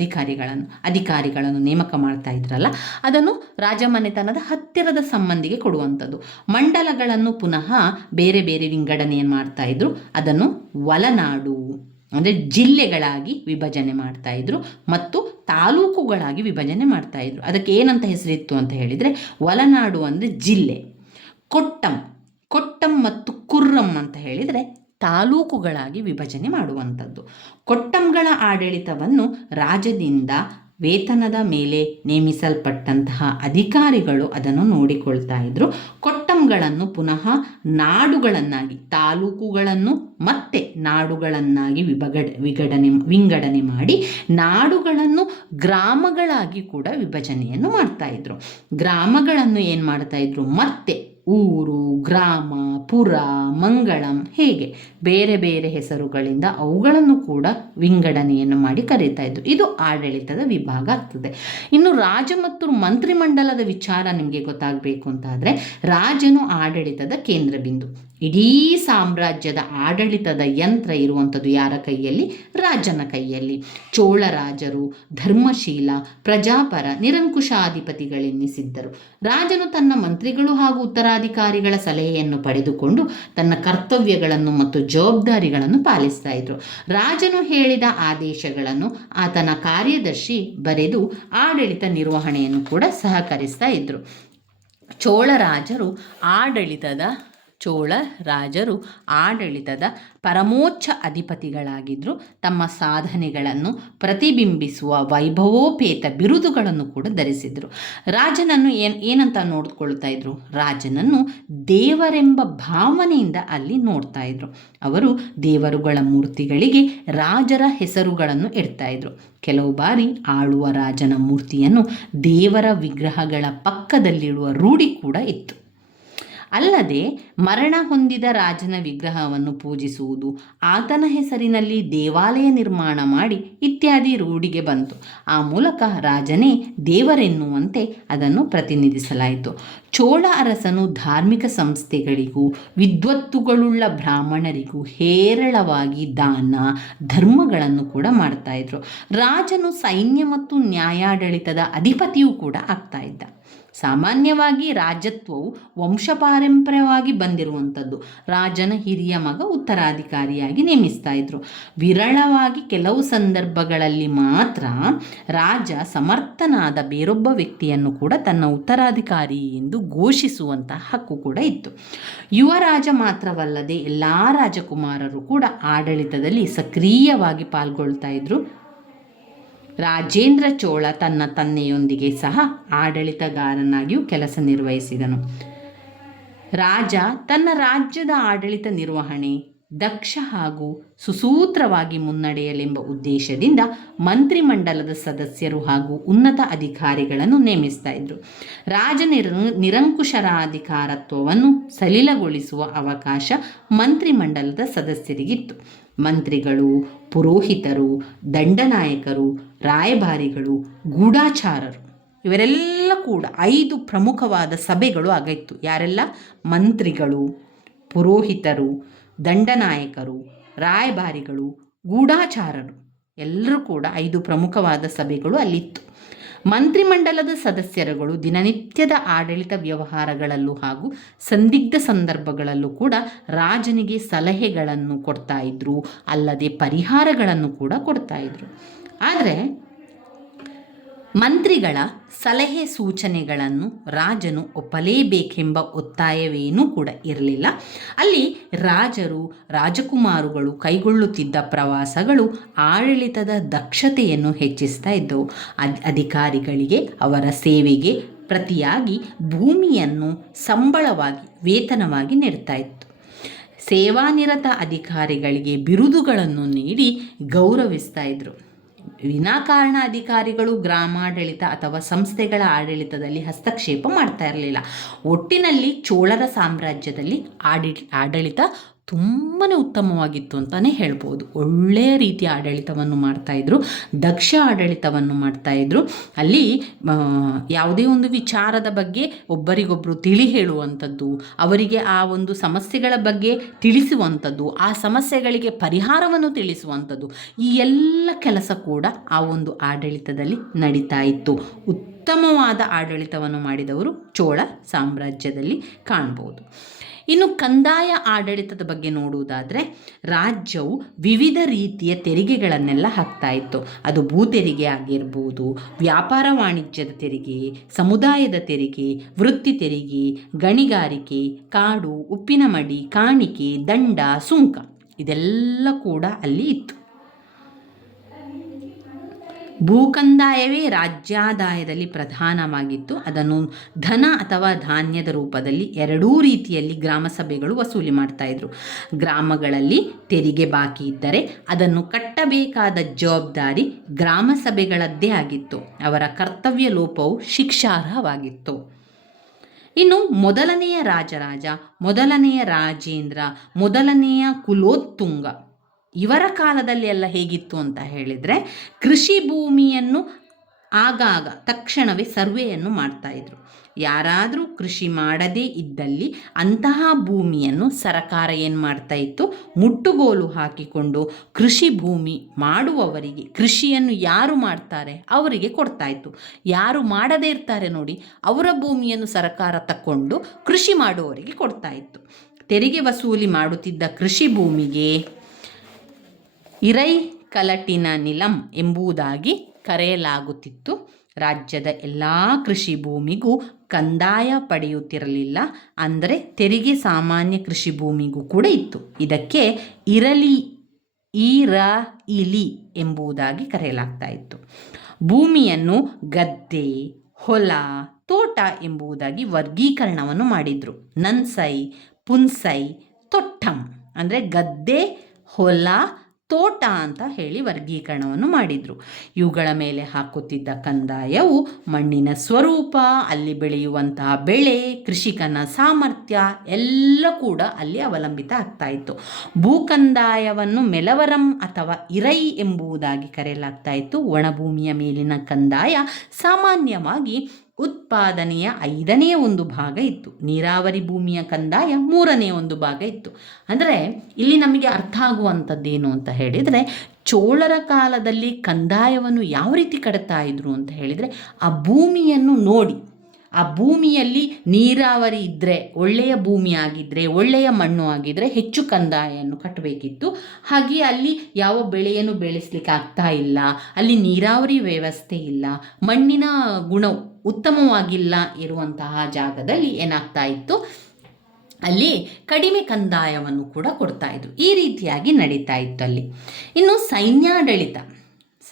ಅಧಿಕಾರಿಗಳನ್ನು ನೇಮಕ ಮಾಡ್ತಾ ಇದ್ರಲ್ಲ, ಅದನ್ನು ರಾಜಮನೆತನದ ಹತ್ತಿರದ ಸಂಬಂಧಿಗೆ ಕೊಡುವಂಥದ್ದು. ಮಂಡಲಗಳನ್ನು ಪುನಃ ಬೇರೆ ಬೇರೆ ವಿಂಗಡಣೆಯನ್ನು ಮಾಡ್ತಾಯಿದ್ರು. ಅದನ್ನು ಒಳನಾಡು ಅಂದರೆ ಜಿಲ್ಲೆಗಳಾಗಿ ವಿಭಜನೆ ಮಾಡ್ತಾಯಿದ್ರು ಮತ್ತು ತಾಲೂಕುಗಳಾಗಿ ವಿಭಜನೆ ಮಾಡ್ತಾಯಿದ್ರು. ಅದಕ್ಕೆ ಏನಂತ ಹೆಸರಿತ್ತು ಅಂತ ಹೇಳಿದರೆ, ಒಳನಾಡು ಅಂದರೆ ಜಿಲ್ಲೆ, ಕೊಟ್ಟಂ ಮತ್ತು ಕುರ್ರಂ ಅಂತ ಹೇಳಿದರೆ ತಾಲೂಕುಗಳಾಗಿ ವಿಭಜನೆ ಮಾಡುವಂಥದ್ದು. ಕೊಟ್ಟಂಗಳ ಆಡಳಿತವನ್ನು ರಾಜದಿಂದ ವೇತನದ ಮೇಲೆ ನೇಮಿಸಲ್ಪಟ್ಟಂತಹ ಅಧಿಕಾರಿಗಳು ಅದನ್ನು ನೋಡಿಕೊಳ್ತಾ ಇದ್ರು. ಕೊಟ್ಟಂಗಳನ್ನು ಪುನಃ ನಾಡುಗಳನ್ನಾಗಿ, ತಾಲೂಕುಗಳನ್ನು ಮತ್ತೆ ನಾಡುಗಳನ್ನಾಗಿ ವಿಂಗಡಣೆ ಮಾಡಿ ನಾಡುಗಳನ್ನು ಗ್ರಾಮಗಳಾಗಿ ಕೂಡ ವಿಭಜನೆಯನ್ನು ಮಾಡ್ತಾ ಇದ್ರು. ಗ್ರಾಮಗಳನ್ನು ಏನು ಮಾಡ್ತಾ ಇದ್ರು? ಮತ್ತೆ ಊರು, ಗ್ರಾಮ, ಪುರ, ಮಂಗಳಂ ಹೇಗೆ ಬೇರೆ ಬೇರೆ ಹೆಸರುಗಳಿಂದ ಅವುಗಳನ್ನು ಕೂಡ ವಿಂಗಡಣೆಯನ್ನು ಮಾಡಿ ಕರೀತಾ ಇದ್ರು. ಇದು ಆಡಳಿತದ ವಿಭಾಗ ಆಗ್ತದೆ. ಇನ್ನು ರಾಜ ಮತ್ತು ಮಂತ್ರಿಮಂಡಲದ ವಿಚಾರ ನಿಮಗೆ ಗೊತ್ತಾಗಬೇಕು ಅಂತಾದರೆ, ರಾಜನು ಆಡಳಿತದ ಕೇಂದ್ರ ಬಿಂದು. ಇಡೀ ಸಾಮ್ರಾಜ್ಯದ ಆಡಳಿತದ ಯಂತ್ರ ಇರುವಂಥದ್ದು ಯಾರ ಕೈಯಲ್ಲಿ? ರಾಜನ ಕೈಯಲ್ಲಿ. ಚೋಳ ರಾಜರು ಧರ್ಮಶೀಲ, ಪ್ರಜಾಪರ, ನಿರಂಕುಶಾಧಿಪತಿಗಳೆನ್ನಿಸಿದ್ದರು. ರಾಜನು ತನ್ನ ಮಂತ್ರಿಗಳು ಹಾಗೂ ಉತ್ತರಾಧಿಕಾರಿಗಳ ಸಲಹೆಯನ್ನು ಪಡೆದುಕೊಂಡು ತನ್ನ ಕರ್ತವ್ಯಗಳನ್ನು ಮತ್ತು ಜವಾಬ್ದಾರಿಗಳನ್ನು ಪಾಲಿಸ್ತಾ ಇದ್ರು. ರಾಜನು ಹೇಳಿದ ಆದೇಶಗಳನ್ನು ಆತನ ಕಾರ್ಯದರ್ಶಿ ಬರೆದು ಆಡಳಿತ ನಿರ್ವಹಣೆಯನ್ನು ಕೂಡ ಸಹಕರಿಸ್ತಾ ಇದ್ರು. ಚೋಳ ರಾಜರು ಆಡಳಿತದ ಪರಮೋಚ್ಚ ಅಧಿಪತಿಗಳಾಗಿದ್ದರು. ತಮ್ಮ ಸಾಧನೆಗಳನ್ನು ಪ್ರತಿಬಿಂಬಿಸುವ ವೈಭವೋಪೇತ ಬಿರುದುಗಳನ್ನು ಕೂಡ ಧರಿಸಿದರು. ರಾಜನನ್ನು ಏನಂತ ನೋಡ್ಕೊಳ್ತಾ ಇದ್ರು? ರಾಜನನ್ನು ದೇವರೆಂಬ ಭಾವನೆಯಿಂದ ಅಲ್ಲಿ ನೋಡ್ತಾ ಇದ್ರು. ಅವರು ದೇವರುಗಳ ಮೂರ್ತಿಗಳಿಗೆ ರಾಜರ ಹೆಸರುಗಳನ್ನು ಇಡ್ತಾ ಇದ್ರು. ಕೆಲವು ಬಾರಿ ಆಳುವ ರಾಜನ ಮೂರ್ತಿಯನ್ನು ದೇವರ ವಿಗ್ರಹಗಳ ಪಕ್ಕದಲ್ಲಿಡುವ ರೂಢಿ ಕೂಡ ಇತ್ತು. ಅಲ್ಲದೆ ಮರಣ ಹೊಂದಿದ ರಾಜನ ವಿಗ್ರಹವನ್ನು ಪೂಜಿಸುವುದು, ಆತನ ಹೆಸರಿನಲ್ಲಿ ದೇವಾಲಯ ನಿರ್ಮಾಣ ಮಾಡಿ ಇತ್ಯಾದಿ ರೂಢಿಗೆ ಬಂತು. ಆ ಮೂಲಕ ರಾಜನೇ ದೇವರೆನ್ನುವಂತೆ ಅದನ್ನು ಪ್ರತಿನಿಧಿಸಲಾಯಿತು. ಚೋಳ ಅರಸನು ಧಾರ್ಮಿಕ ಸಂಸ್ಥೆಗಳಿಗೂ ವಿದ್ವತ್ತುಗಳುಳ್ಳ ಬ್ರಾಹ್ಮಣರಿಗೂ ಹೇರಳವಾಗಿ ದಾನ ಧರ್ಮಗಳನ್ನು ಕೂಡ ಮಾಡ್ತಾ ಇದ್ರು. ರಾಜನು ಸೈನ್ಯ ಮತ್ತು ನ್ಯಾಯಾಡಳಿತದ ಅಧಿಪತಿಯೂ ಕೂಡ ಆಗ್ತಾ ಇದ್ದ. ಸಾಮಾನ್ಯವಾಗಿ ರಾಜತ್ವವು ವಂಶಪಾರಂಪರ್ಯವಾಗಿ ಬಂದಿರುವಂಥದ್ದು. ರಾಜನ ಹಿರಿಯ ಮಗ ಉತ್ತರಾಧಿಕಾರಿಯಾಗಿ ನೇಮಿಸ್ತಾ ಇದ್ರು. ವಿರಳವಾಗಿ ಕೆಲವು ಸಂದರ್ಭಗಳಲ್ಲಿ ಮಾತ್ರ ರಾಜ ಸಮರ್ಥನಾದ ಬೇರೊಬ್ಬ ವ್ಯಕ್ತಿಯನ್ನು ಕೂಡ ತನ್ನ ಉತ್ತರಾಧಿಕಾರಿ ಎಂದು ಘೋಷಿಸುವಂತಹ ಹಕ್ಕು ಕೂಡ ಇತ್ತು. ಯುವ ರಾಜ ಮಾತ್ರವಲ್ಲದೆ ಎಲ್ಲ ರಾಜಕುಮಾರರು ಕೂಡ ಆಡಳಿತದಲ್ಲಿ ಸಕ್ರಿಯವಾಗಿ ಪಾಲ್ಗೊಳ್ತಾ ಇದ್ರು. ರಾಜೇಂದ್ರ ಚೋಳ ತನ್ನ ತಂದೆಯೊಂದಿಗೆ ಸಹ ಆಡಳಿತಗಾರನಾಗಿಯೂ ಕೆಲಸ ನಿರ್ವಹಿಸಿದನು. ರಾಜ ತನ್ನ ರಾಜ್ಯದ ಆಡಳಿತ ನಿರ್ವಹಣೆ ದಕ್ಷ ಹಾಗೂ ಸುಸೂತ್ರವಾಗಿ ಮುನ್ನಡೆಯಲೆಂಬ ಉದ್ದೇಶದಿಂದ ಮಂತ್ರಿಮಂಡಲದ ಸದಸ್ಯರು ಹಾಗೂ ಉನ್ನತ ಅಧಿಕಾರಿಗಳನ್ನು ನೇಮಿಸ್ತಾ ಇದ್ರು. ರಾಜ ನಿರಂಕುಶರಾಧಿಕಾರತ್ವವನ್ನು ಸಲಿಲಗೊಳಿಸುವ ಅವಕಾಶ ಮಂತ್ರಿಮಂಡಲದ ಸದಸ್ಯರಿಗಿತ್ತು. ಮಂತ್ರಿಗಳು, ಪುರೋಹಿತರು, ದಂಡನಾಯಕರು, ರಾಯಭಾರಿಗಳು, ಗೂಢಾಚಾರರು ಇವರೆಲ್ಲ ಕೂಡ 5 ಪ್ರಮುಖವಾದ ಸಭೆಗಳು ಆಗಿತ್ತು. ಯಾರೆಲ್ಲ? ಮಂತ್ರಿಗಳು, ಪುರೋಹಿತರು, ದಂಡನಾಯಕರು, ರಾಯಭಾರಿಗಳು, ಗೂಢಾಚಾರರು ಎಲ್ಲರೂ ಕೂಡ 5 ಪ್ರಮುಖವಾದ ಸಭೆಗಳು ಅಲ್ಲಿತ್ತು. ಮಂತ್ರಿಮಂಡಲದ ಸದಸ್ಯರುಗಳು ದಿನನಿತ್ಯದ ಆಡಳಿತ ವ್ಯವಹಾರಗಳಲ್ಲೂ ಹಾಗೂ ಸಂದಿಗ್ಧ ಸಂದರ್ಭಗಳಲ್ಲೂ ಕೂಡ ರಾಜನಿಗೆ ಸಲಹೆಗಳನ್ನು ಕೊಡ್ತಾ ಇದ್ರು, ಅಲ್ಲದೆ ಪರಿಹಾರಗಳನ್ನು ಕೂಡ ಕೊಡ್ತಾ ಇದ್ರು. ಆದರೆ ಮಂತ್ರಿಗಳ ಸಲಹೆ ಸೂಚನೆಗಳನ್ನು ರಾಜನು ಒಪ್ಪಲೇಬೇಕೆಂಬ ಒತ್ತಾಯವೇನೂ ಕೂಡ ಇರಲಿಲ್ಲ. ಅಲ್ಲಿ ರಾಜರು, ರಾಜಕುಮಾರುಗಳು ಕೈಗೊಳ್ಳುತ್ತಿದ್ದ ಪ್ರವಾಸಗಳು ಆಡಳಿತದ ದಕ್ಷತೆಯನ್ನು ಹೆಚ್ಚಿಸ್ತಾ ಇದ್ದವು. ಅಧಿಕಾರಿಗಳಿಗೆ ಅವರ ಸೇವೆಗೆ ಪ್ರತಿಯಾಗಿ ಭೂಮಿಯನ್ನು ಸಂಬಳವಾಗಿ ವೇತನವಾಗಿ ನೀಡ್ತಾ ಇತ್ತು. ಸೇವಾನಿರತ ಅಧಿಕಾರಿಗಳಿಗೆ ಬಿರುದುಗಳನ್ನು ನೀಡಿ ಗೌರವಿಸ್ತಾ ಇದ್ರು. ವಿನಾಕಾರಣ ಅಧಿಕಾರಿಗಳು ಗ್ರಾಮಾಡಳಿತ ಅಥವಾ ಸಂಸ್ಥೆಗಳ ಆಡಳಿತದಲ್ಲಿ ಹಸ್ತಕ್ಷೇಪ ಮಾಡ್ತಾ ಇರಲಿಲ್ಲ. ಒಟ್ಟಿನಲ್ಲಿ ಚೋಳರ ಸಾಮ್ರಾಜ್ಯದಲ್ಲಿ ಆಡಳಿತ ತುಂಬಾ ಉತ್ತಮವಾಗಿತ್ತು ಅಂತಲೇ ಹೇಳ್ಬೋದು. ಒಳ್ಳೆಯ ರೀತಿಯ ಆಡಳಿತವನ್ನು ಮಾಡ್ತಾಯಿದ್ರು, ದಕ್ಷ ಆಡಳಿತವನ್ನು ಮಾಡ್ತಾಯಿದ್ರು. ಅಲ್ಲಿ ಯಾವುದೇ ಒಂದು ವಿಚಾರದ ಬಗ್ಗೆ ಒಬ್ಬರಿಗೊಬ್ಬರು ತಿಳಿ ಹೇಳುವಂಥದ್ದು, ಅವರಿಗೆ ಆ ಒಂದು ಸಮಸ್ಯೆಗಳ ಬಗ್ಗೆ ತಿಳಿಸುವಂಥದ್ದು, ಆ ಸಮಸ್ಯೆಗಳಿಗೆ ಪರಿಹಾರವನ್ನು ತಿಳಿಸುವಂಥದ್ದು, ಈ ಎಲ್ಲ ಕೆಲಸ ಕೂಡ ಆ ಒಂದು ಆಡಳಿತದಲ್ಲಿ ನಡೀತಾ ಇತ್ತು. ಉತ್ತಮವಾದ ಆಡಳಿತವನ್ನು ಮಾಡಿದವರು ಚೋಳ ಸಾಮ್ರಾಜ್ಯದಲ್ಲಿ ಕಾಣ್ಬೋದು. ಇನ್ನು ಕಂದಾಯ ಆಡಳಿತದ ಬಗ್ಗೆ ನೋಡುವುದಾದರೆ, ರಾಜ್ಯವು ವಿವಿಧ ರೀತಿಯ ತೆರಿಗೆಗಳನ್ನೆಲ್ಲ ಹಾಕ್ತಾ ಇತ್ತು. ಅದು ಭೂ ತೆರಿಗೆ ಆಗಿರ್ಬೋದು, ವ್ಯಾಪಾರ ವಾಣಿಜ್ಯದ ತೆರಿಗೆ, ಸಮುದಾಯದ ತೆರಿಗೆ, ವೃತ್ತಿ ತೆರಿಗೆ, ಗಣಿಗಾರಿಕೆ, ಕಾಡು, ಉಪ್ಪಿನ ಮಡಿ, ಕಾಣಿಕೆ, ದಂಡ, ಸುಂಕ ಇದೆಲ್ಲ ಕೂಡ ಅಲ್ಲಿ ಇತ್ತು. ಭೂಕಂದಾಯವೇ ರಾಜ್ಯಾದಾಯದಲ್ಲಿ ಪ್ರಧಾನವಾಗಿತ್ತು. ಅದನ್ನು ಧನ ಅಥವಾ ಧಾನ್ಯದ ರೂಪದಲ್ಲಿ ಎರಡೂ ರೀತಿಯಲ್ಲಿ ಗ್ರಾಮ ಸಭೆಗಳು ವಸೂಲಿ ಮಾಡ್ತಾಯಿದ್ರು. ಗ್ರಾಮಗಳಲ್ಲಿ ತೆರಿಗೆ ಬಾಕಿ ಇದ್ದರೆ ಅದನ್ನು ಕಟ್ಟಬೇಕಾದ ಜವಾಬ್ದಾರಿ ಗ್ರಾಮ ಸಭೆಗಳದ್ದೇ ಆಗಿತ್ತು. ಅವರ ಕರ್ತವ್ಯ ಲೋಪವು ಶಿಕ್ಷಾರ್ಹವಾಗಿತ್ತು. ಇನ್ನು ಮೊದಲನೆಯ ರಾಜರಾಜ, ಮೊದಲನೆಯ ರಾಜೇಂದ್ರ, ಮೊದಲನೆಯ ಕುಲೋತ್ತುಂಗ ಇವರ ಕಾಲದಲ್ಲಿ ಎಲ್ಲ ಹೇಗಿತ್ತು ಅಂತ ಹೇಳಿದರೆ, ಕೃಷಿ ಭೂಮಿಯನ್ನು ಆಗಾಗ ತಕ್ಷಣವೇ ಸರ್ವೆಯನ್ನು ಮಾಡ್ತಾಯಿದ್ರು. ಯಾರಾದರೂ ಕೃಷಿ ಮಾಡದೇ ಇದ್ದಲ್ಲಿ ಅಂತಹ ಭೂಮಿಯನ್ನು ಸರಕಾರ ಏನು ಮಾಡ್ತಾ ಇತ್ತು, ಮುಟ್ಟುಗೋಲು ಹಾಕಿಕೊಂಡು ಕೃಷಿ ಭೂಮಿ ಮಾಡುವವರಿಗೆ, ಕೃಷಿಯನ್ನು ಯಾರು ಮಾಡ್ತಾರೆ ಅವರಿಗೆ ಕೊಡ್ತಾ ಇತ್ತು. ಯಾರು ಮಾಡದೇ ಇರ್ತಾರೆ ನೋಡಿ, ಅವರ ಭೂಮಿಯನ್ನು ಸರ್ಕಾರ ತಕ್ಕೊಂಡು ಕೃಷಿ ಮಾಡುವವರಿಗೆ ಕೊಡ್ತಾ ಇತ್ತು. ತೆರಿಗೆ ವಸೂಲಿ ಮಾಡುತ್ತಿದ್ದ ಕೃಷಿ ಭೂಮಿಗೆ ಇರೈ ಕಲಟಿನ ನಿಲಂ ಎಂಬುದಾಗಿ ಕರೆಯಲಾಗುತ್ತಿತ್ತು. ರಾಜ್ಯದ ಎಲ್ಲ ಕೃಷಿ ಭೂಮಿಗೂ ಕಂದಾಯ ಪಡೆಯುತ್ತಿರಲಿಲ್ಲ. ಅಂದರೆ ತೆರಿಗೆ ಸಾಮಾನ್ಯ ಕೃಷಿ ಭೂಮಿಗೂ ಕೂಡ ಇತ್ತು. ಇದಕ್ಕೆ ಇಲಿ ಎಂಬುದಾಗಿ ಕರೆಯಲಾಗ್ತಾ ಇತ್ತು. ಭೂಮಿಯನ್ನು ಗದ್ದೆ, ಹೊಲ, ತೋಟ ಎಂಬುದಾಗಿ ವರ್ಗೀಕರಣವನ್ನು ಮಾಡಿದರು. ನನ್ಸೈ, ಪುನ್ಸೈ, ತೊಟ್ಟಂ ಅಂದರೆ ಗದ್ದೆ, ಹೊಲ, ತೋಟ ಅಂತ ಹೇಳಿ ವರ್ಗೀಕರಣವನ್ನು ಮಾಡಿದರು. ಇವುಗಳ ಮೇಲೆ ಹಾಕುತ್ತಿದ್ದ ಕಂದಾಯವು ಮಣ್ಣಿನ ಸ್ವರೂಪ, ಅಲ್ಲಿ ಬೆಳೆಯುವಂತಹ ಬೆಳೆ, ಕೃಷಿಕನ ಸಾಮರ್ಥ್ಯ ಎಲ್ಲ ಕೂಡ ಅಲ್ಲಿ ಅವಲಂಬಿತ ಆಗ್ತಾ ಇತ್ತು. ಭೂಕಂದಾಯವನ್ನು ಮೆಲವರಂ ಅಥವಾ ಇರೈ ಎಂಬುದಾಗಿ ಕರೆಯಲಾಗ್ತಾ ಇತ್ತು. ಒಣಭೂಮಿಯ ಮೇಲಿನ ಕಂದಾಯ ಸಾಮಾನ್ಯವಾಗಿ ಉತ್ಪಾದನೆಯ 5ನೇ 1 ಭಾಗ ಇತ್ತು. ನೀರಾವರಿ ಭೂಮಿಯ ಕಂದಾಯ 3ನೇ 1 ಭಾಗ ಇತ್ತು. ಅಂದರೆ ಇಲ್ಲಿ ನಮಗೆ ಅರ್ಥ ಆಗುವಂಥದ್ದೇನು ಅಂತ ಹೇಳಿದರೆ, ಚೋಳರ ಕಾಲದಲ್ಲಿ ಕಂದಾಯವನ್ನು ಯಾವ ರೀತಿ ಕಟ್ತಾ ಇದ್ರು ಅಂತ ಹೇಳಿದರೆ, ಆ ಭೂಮಿಯನ್ನು ನೋಡಿ, ಆ ಭೂಮಿಯಲ್ಲಿ ನೀರಾವರಿ ಇದ್ದರೆ, ಒಳ್ಳೆಯ ಭೂಮಿ ಆಗಿದ್ದರೆ, ಒಳ್ಳೆಯ ಮಣ್ಣು ಆಗಿದ್ದರೆ ಹೆಚ್ಚು ಕಂದಾಯವನ್ನು ಕಟ್ಟಬೇಕಿತ್ತು. ಹಾಗೆ ಅಲ್ಲಿ ಯಾವ ಬೆಳೆಯನ್ನು ಬೆಳೆಸಲಿಕ್ಕೆ ಆಗ್ತಾ ಇಲ್ಲ, ಅಲ್ಲಿ ನೀರಾವರಿ ವ್ಯವಸ್ಥೆ ಇಲ್ಲ, ಮಣ್ಣಿನ ಗುಣ ಉತ್ತಮವಾಗಿಲ್ಲ ಇರುವಂತಹ ಜಾಗದಲ್ಲಿ ಏನಾಗ್ತಾ ಇತ್ತು, ಅಲ್ಲಿ ಕಡಿಮೆ ಕಂದಾಯವನ್ನು ಕೂಡ ಕೊಡ್ತಾ ಇದ್ರು. ಈ ರೀತಿಯಾಗಿ ನಡೀತಾ ಇತ್ತು ಅಲ್ಲಿ. ಇನ್ನು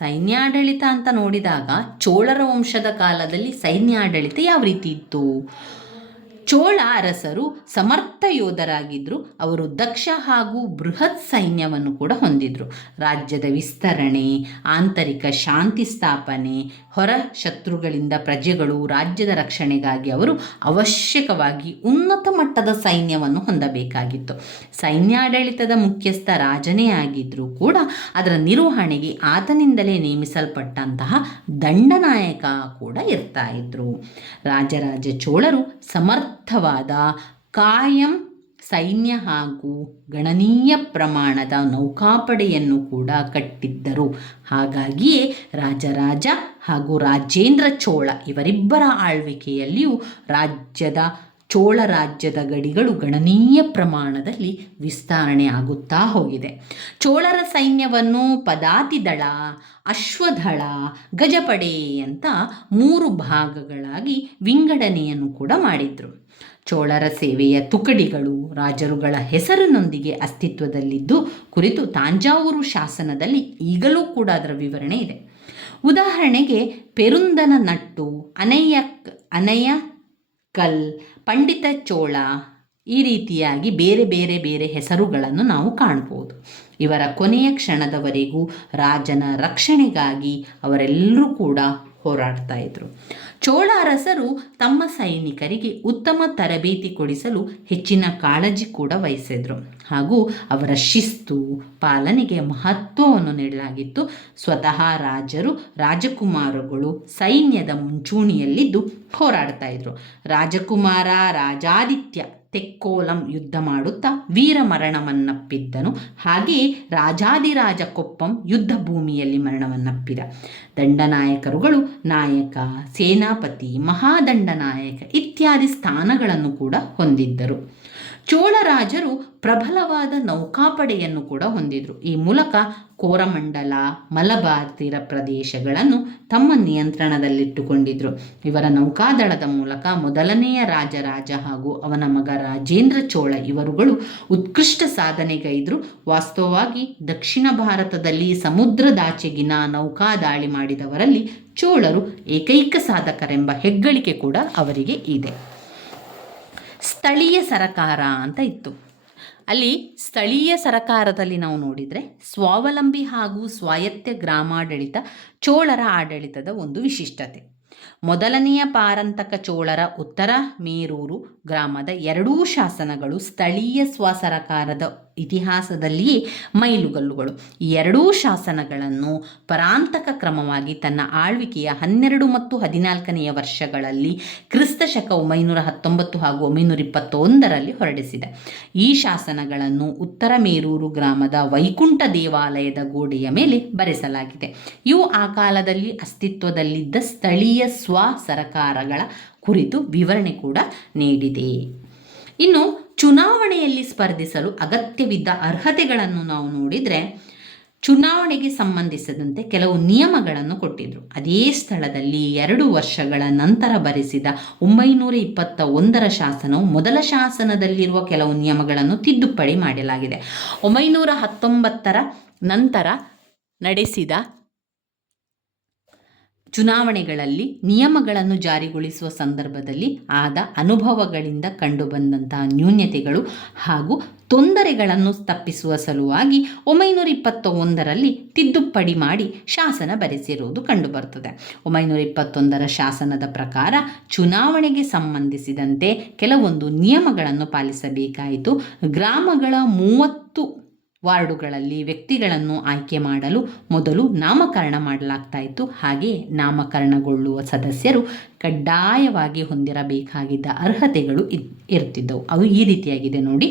ಸೈನ್ಯಾಡಳಿತ ಅಂತ ನೋಡಿದಾಗ, ಚೋಳರ ವಂಶದ ಕಾಲದಲ್ಲಿ ಸೈನ್ಯಾಡಳಿತ ಯಾವ ರೀತಿ ಇತ್ತು? ಚೋಳ ಅರಸರು ಸಮರ್ಥ ಯೋಧರಾಗಿದ್ದರು. ಅವರು ದಕ್ಷ ಹಾಗೂ ಬೃಹತ್ ಸೈನ್ಯವನ್ನು ಕೂಡ ಹೊಂದಿದ್ರು. ರಾಜ್ಯದ ವಿಸ್ತರಣೆ, ಆಂತರಿಕ ಶಾಂತಿ ಸ್ಥಾಪನೆ, ಹೊರ ಶತ್ರುಗಳಿಂದ ಪ್ರಜೆಗಳು, ರಾಜ್ಯದ ರಕ್ಷಣೆಗಾಗಿ ಅವರು ಅವಶ್ಯಕವಾಗಿ ಉನ್ನತ ಮಟ್ಟದ ಸೈನ್ಯವನ್ನು ಹೊಂದಬೇಕಾಗಿತ್ತು. ಸೈನ್ಯಾಡಳಿತದ ಮುಖ್ಯಸ್ಥ ರಾಜನೇ ಆಗಿದ್ದರೂ ಕೂಡ ಅದರ ನಿರ್ವಹಣೆಗೆ ಆತನಿಂದಲೇ ನೇಮಿಸಲ್ಪಟ್ಟಂತಹ ದಂಡನಾಯಕ ಕೂಡ ಇರ್ತಾ ಇದ್ರು. ರಾಜರಾಜ ಚೋಳರು ಸಮರ್ಥವಾದ ಕಾಯಂ ಸೈನ್ಯ ಹಾಗೂ ಗಣನೀಯ ಪ್ರಮಾಣದ ನೌಕಾಪಡೆಯನ್ನು ಕೂಡ ಕಟ್ಟಿದ್ದರು. ಹಾಗಾಗಿಯೇ ರಾಜರಾಜ ಹಾಗೂ ರಾಜೇಂದ್ರ ಚೋಳ ಇವರಿಬ್ಬರ ಆಳ್ವಿಕೆಯಲ್ಲಿಯೂ ಚೋಳ ರಾಜ್ಯದ ಗಡಿಗಳು ಗಣನೀಯ ಪ್ರಮಾಣದಲ್ಲಿ ವಿಸ್ತರಣೆ ಆಗುತ್ತಾ ಹೋಗಿದೆ. ಚೋಳರ ಸೈನ್ಯವನ್ನು ಪದಾತಿದಳ, ಅಶ್ವದಳ, ಗಜಪಡೆ ಅಂತ 3 ಭಾಗಗಳಾಗಿ ವಿಂಗಡಣೆಯನ್ನು ಕೂಡ ಮಾಡಿದರು. ಚೋಳರ ಸೇವೆಯ ತುಕಡಿಗಳು ರಾಜರುಗಳ ಹೆಸರಿನೊಂದಿಗೆ ಅಸ್ತಿತ್ವದಲ್ಲಿದ್ದು ಕುರಿತು ತಾಂಜಾವೂರು ಶಾಸನದಲ್ಲಿ ಈಗಲೂ ಕೂಡ ಅದರ ವಿವರಣೆ ಇದೆ. ಉದಾಹರಣೆಗೆ ಪೆರುಂದನ ನಟ್ಟು, ಅನಯಕಲ್, ಪಂಡಿತ ಚೋಳ, ಈ ರೀತಿಯಾಗಿ ಬೇರೆ ಬೇರೆ ಬೇರೆ ಹೆಸರುಗಳನ್ನು ನಾವು ಕಾಣಬಹುದು. ಇವರ ಕೊನೆಯ ಕ್ಷಣದವರೆಗೂ ರಾಜನ ರಕ್ಷಣೆಗಾಗಿ ಅವರೆಲ್ಲರೂ ಕೂಡ ಹೋರಾಡ್ತಾ ಇದ್ರು. ಚೋಳ ಅರಸರು ತಮ್ಮ ಸೈನಿಕರಿಗೆ ಉತ್ತಮ ತರಬೇತಿ ಕೊಡಿಸಲು ಹೆಚ್ಚಿನ ಕಾಳಜಿ ಕೂಡ ವಹಿಸಿದ್ರು ಹಾಗೂ ಅವರ ಶಿಸ್ತು ಪಾಲನೆಗೆ ಮಹತ್ವವನ್ನು ನೀಡಲಾಗಿತ್ತು. ಸ್ವತಃ ರಾಜರು, ರಾಜಕುಮಾರಗಳು ಸೈನ್ಯದ ಮುಂಚೂಣಿಯಲ್ಲಿದ್ದು ಹೋರಾಡ್ತಾ ಇದ್ರು. ರಾಜಕುಮಾರ ರಾಜಾದಿತ್ಯ ತೆಕ್ಕೋಲಂ ಯುದ್ಧ ಮಾಡುತ್ತಾ ವೀರ ಮರಣವನ್ನಪ್ಪಿದ್ದನು. ಹಾಗೆಯೇ ರಾಜಾದಿರಾಜ ಕೊಪ್ಪಂ ಯುದ್ಧ ಭೂಮಿಯಲ್ಲಿ ಮರಣವನ್ನಪ್ಪಿದ. ದಂಡನಾಯಕರುಗಳು ನಾಯಕ, ಸೇನಾಪತಿ, ಮಹಾದಂಡನಾಯಕ ಇತ್ಯಾದಿ ಸ್ಥಾನಗಳನ್ನು ಕೂಡ ಹೊಂದಿದ್ದರು. ಚೋಳ ರಾಜರು ಪ್ರಬಲವಾದ ನೌಕಾಪಡೆಯನ್ನು ಕೂಡ ಹೊಂದಿದ್ರು. ಈ ಮೂಲಕ ಕೋರಮಂಡಲ, ಮಲಬಾರ್ ತೀರ ಪ್ರದೇಶಗಳನ್ನು ತಮ್ಮ ನಿಯಂತ್ರಣದಲ್ಲಿಟ್ಟುಕೊಂಡಿದ್ರು. ಇವರ ನೌಕಾದಳದ ಮೂಲಕ ಮೊದಲನೆಯ ರಾಜರಾಜ ಹಾಗೂ ಅವನ ಮಗ ರಾಜೇಂದ್ರ ಚೋಳ ಇವರುಗಳು ಉತ್ಕೃಷ್ಟ ಸಾಧನೆಗೈದರು. ವಾಸ್ತವವಾಗಿ ದಕ್ಷಿಣ ಭಾರತದಲ್ಲಿ ಸಮುದ್ರದಾಚೆಗಿನ ನೌಕಾದಾಳಿ ಮಾಡಿದವರಲ್ಲಿ ಚೋಳರು ಏಕೈಕ ಸಾಧಕರೆಂಬ ಹೆಗ್ಗಳಿಕೆ ಕೂಡ ಅವರಿಗೆ ಇದೆ. ಸ್ಥಳೀಯ ಸರಕಾರ ಅಂತ ಇತ್ತು. ಅಲ್ಲಿ ಸ್ಥಳೀಯ ಸರಕಾರದಲ್ಲಿ ನಾವು ನೋಡಿದರೆ ಸ್ವಾವಲಂಬಿ ಹಾಗೂ ಸ್ವಾಯತ್ತ ಗ್ರಾಮಾಡಳಿತ ಚೋಳರ ಆಡಳಿತದ ಒಂದು ವಿಶಿಷ್ಟತೆ. ಮೊದಲನೆಯ ಪಾರಂತಕ ಚೋಳರ ಉತ್ತರ ಮೇರೂರು ಗ್ರಾಮದ 2 ಶಾಸನಗಳು ಸ್ಥಳೀಯ ಸ್ವಸರಕಾರದ ಇತಿಹಾಸದಲ್ಲಿಯೇ ಮೈಲುಗಲ್ಲುಗಳು. ಈ 2 ಶಾಸನಗಳನ್ನು ಪರಾಂತಕ ಕ್ರಮವಾಗಿ ತನ್ನ ಆಳ್ವಿಕೆಯ 12 ಮತ್ತು 14ನೇ ವರ್ಷಗಳಲ್ಲಿ ಕ್ರಿಸ್ತಶಕ 919 ಹಾಗೂ 921ರಲ್ಲಿ ಹೊರಡಿಸಿದೆ. ಈ ಶಾಸನಗಳನ್ನು ಉತ್ತರ ಮೇರೂರು ಗ್ರಾಮದ ವೈಕುಂಠ ದೇವಾಲಯದ ಗೋಡೆಯ ಮೇಲೆ ಬರೆಸಲಾಗಿದೆ. ಇವು ಆ ಕಾಲದಲ್ಲಿ ಅಸ್ತಿತ್ವದಲ್ಲಿದ್ದ ಸ್ಥಳೀಯ ಸ್ವ ಸರಕಾರಗಳ ಕುರಿತು ವಿವರಣೆ ಕೂಡ ನೀಡಿದೆ. ಇನ್ನು ಚುನಾವಣೆಯಲ್ಲಿ ಸ್ಪರ್ಧಿಸಲು ಅಗತ್ಯವಿದ್ದ ಅರ್ಹತೆಗಳನ್ನು ನಾವು ನೋಡಿದರೆ, ಚುನಾವಣೆಗೆ ಸಂಬಂಧಿಸಿದಂತೆ ಕೆಲವು ನಿಯಮಗಳನ್ನು ಕೊಟ್ಟಿದ್ದರು. ಅದೇ ಸ್ಥಳದಲ್ಲಿ 2 ವರ್ಷಗಳ ನಂತರ ಬರೆಸಿದ 921ರ ಶಾಸನವು ಮೊದಲ ಶಾಸನದಲ್ಲಿರುವ ಕೆಲವು ನಿಯಮಗಳನ್ನು ತಿದ್ದುಪಡಿ ಮಾಡಲಾಗಿದೆ. 919ರ ನಂತರ ನಡೆಸಿದ ಚುನಾವಣೆಗಳಲ್ಲಿ ನಿಯಮಗಳನ್ನು ಜಾರಿಗೊಳಿಸುವ ಸಂದರ್ಭದಲ್ಲಿ ಆದ ಅನುಭವಗಳಿಂದ ಕಂಡುಬಂದಂತಹ ನ್ಯೂನತೆಗಳು ಹಾಗೂ ತೊಂದರೆಗಳನ್ನು ತಪ್ಪಿಸುವ ಸಲುವಾಗಿ 921ರಲ್ಲಿ ತಿದ್ದುಪಡಿ ಮಾಡಿ ಶಾಸನ ಬರೆಸಿರುವುದು ಕಂಡುಬರುತ್ತದೆ. 921ರ ಶಾಸನದ ಪ್ರಕಾರ ಚುನಾವಣೆಗೆ ಸಂಬಂಧಿಸಿದಂತೆ ಕೆಲವೊಂದು ನಿಯಮಗಳನ್ನು ಪಾಲಿಸಬೇಕಾಯಿತು. ಗ್ರಾಮಗಳ 30 ವಾರ್ಡುಗಳಲ್ಲಿ ವ್ಯಕ್ತಿಗಳನ್ನು ಆಯ್ಕೆ ಮಾಡಲು ಮೊದಲು ನಾಮಕರಣ ಮಾಡಲಾಗ್ತಾ ಇತ್ತು. ಹಾಗೆ ನಾಮಕರಣಗೊಳ್ಳುವ ಸದಸ್ಯರು ಕಡ್ಡಾಯವಾಗಿ ಹೊಂದಿರಬೇಕಾಗಿದ್ದ ಅರ್ಹತೆಗಳು ಇರ್ತಿದ್ದವು. ಅವು ಈ ರೀತಿಯಾಗಿದೆ ನೋಡಿ.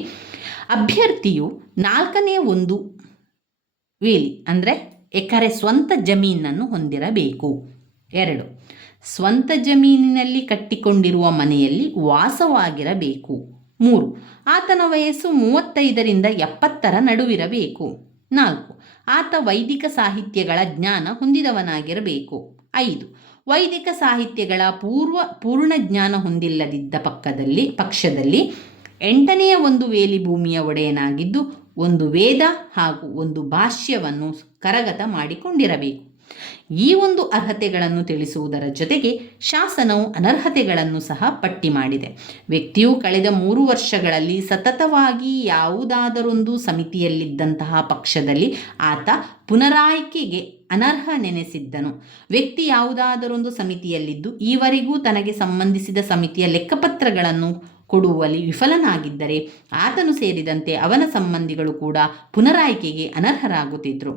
ಅಭ್ಯರ್ಥಿಯು 4ನೇ ಒಂದು ವೇಲಿ ಅಂದರೆ ಎಕರೆ ಸ್ವಂತ ಜಮೀನನ್ನು ಹೊಂದಿರಬೇಕು. 2 ಸ್ವಂತ ಜಮೀನಿನಲ್ಲಿ ಕಟ್ಟಿಕೊಂಡಿರುವ ಮನೆಯಲ್ಲಿ ವಾಸವಾಗಿರಬೇಕು. 3 ಆತನ ವಯಸ್ಸು 35ರಿಂದ 70ರ ನಡುವಿರಬೇಕು. 4 ಆತ ವೈದಿಕ ಸಾಹಿತ್ಯಗಳ ಜ್ಞಾನ ಹೊಂದಿದವನಾಗಿರಬೇಕು. 5 ವೈದಿಕ ಸಾಹಿತ್ಯಗಳ ಪೂರ್ಣ ಜ್ಞಾನ ಹೊಂದಿಲ್ಲದಿದ್ದ ಪಕ್ಷದಲ್ಲಿ 8ನೇ ಒಂದು ವೇಲಿ ಭೂಮಿಯ ಒಡೆಯನಾಗಿದ್ದು 1 ವೇದ ಹಾಗೂ 1 ಭಾಷ್ಯವನ್ನು ಕರಗತ ಮಾಡಿಕೊಂಡಿರಬೇಕು. ಈ ಒಂದು ಅರ್ಹತೆಗಳನ್ನು ತಿಳಿಸುವುದರ ಜೊತೆಗೆ ಶಾಸನವು ಅನರ್ಹತೆಗಳನ್ನು ಸಹ ಪಟ್ಟಿ ಮಾಡಿದೆ. ವ್ಯಕ್ತಿಯು ಕಳೆದ 3 ವರ್ಷಗಳಲ್ಲಿ ಸತತವಾಗಿ ಯಾವುದಾದರೊಂದು ಸಮಿತಿಯಲ್ಲಿದ್ದಂತಹ ಪಕ್ಷದಲ್ಲಿ ಆತ ಪುನರಾಯ್ಕೆಗೆ ಅನರ್ಹನೆನಿಸಿದ್ದನು. ವ್ಯಕ್ತಿ ಯಾವುದಾದರೊಂದು ಸಮಿತಿಯಲ್ಲಿದ್ದು ಈವರೆಗೂ ತನಗೆ ಸಂಬಂಧಿಸಿದ ಸಮಿತಿಯ ಲೆಕ್ಕಪತ್ರಗಳನ್ನು ಕೊಡುವಲ್ಲಿ ವಿಫಲನಾಗಿದ್ದರೆ ಆತನು ಸೇರಿದಂತೆ ಅವನ ಸಂಬಂಧಿಗಳು ಕೂಡ ಪುನರಾಯ್ಕೆಗೆ ಅನರ್ಹರಾಗುತ್ತಿದ್ದರು.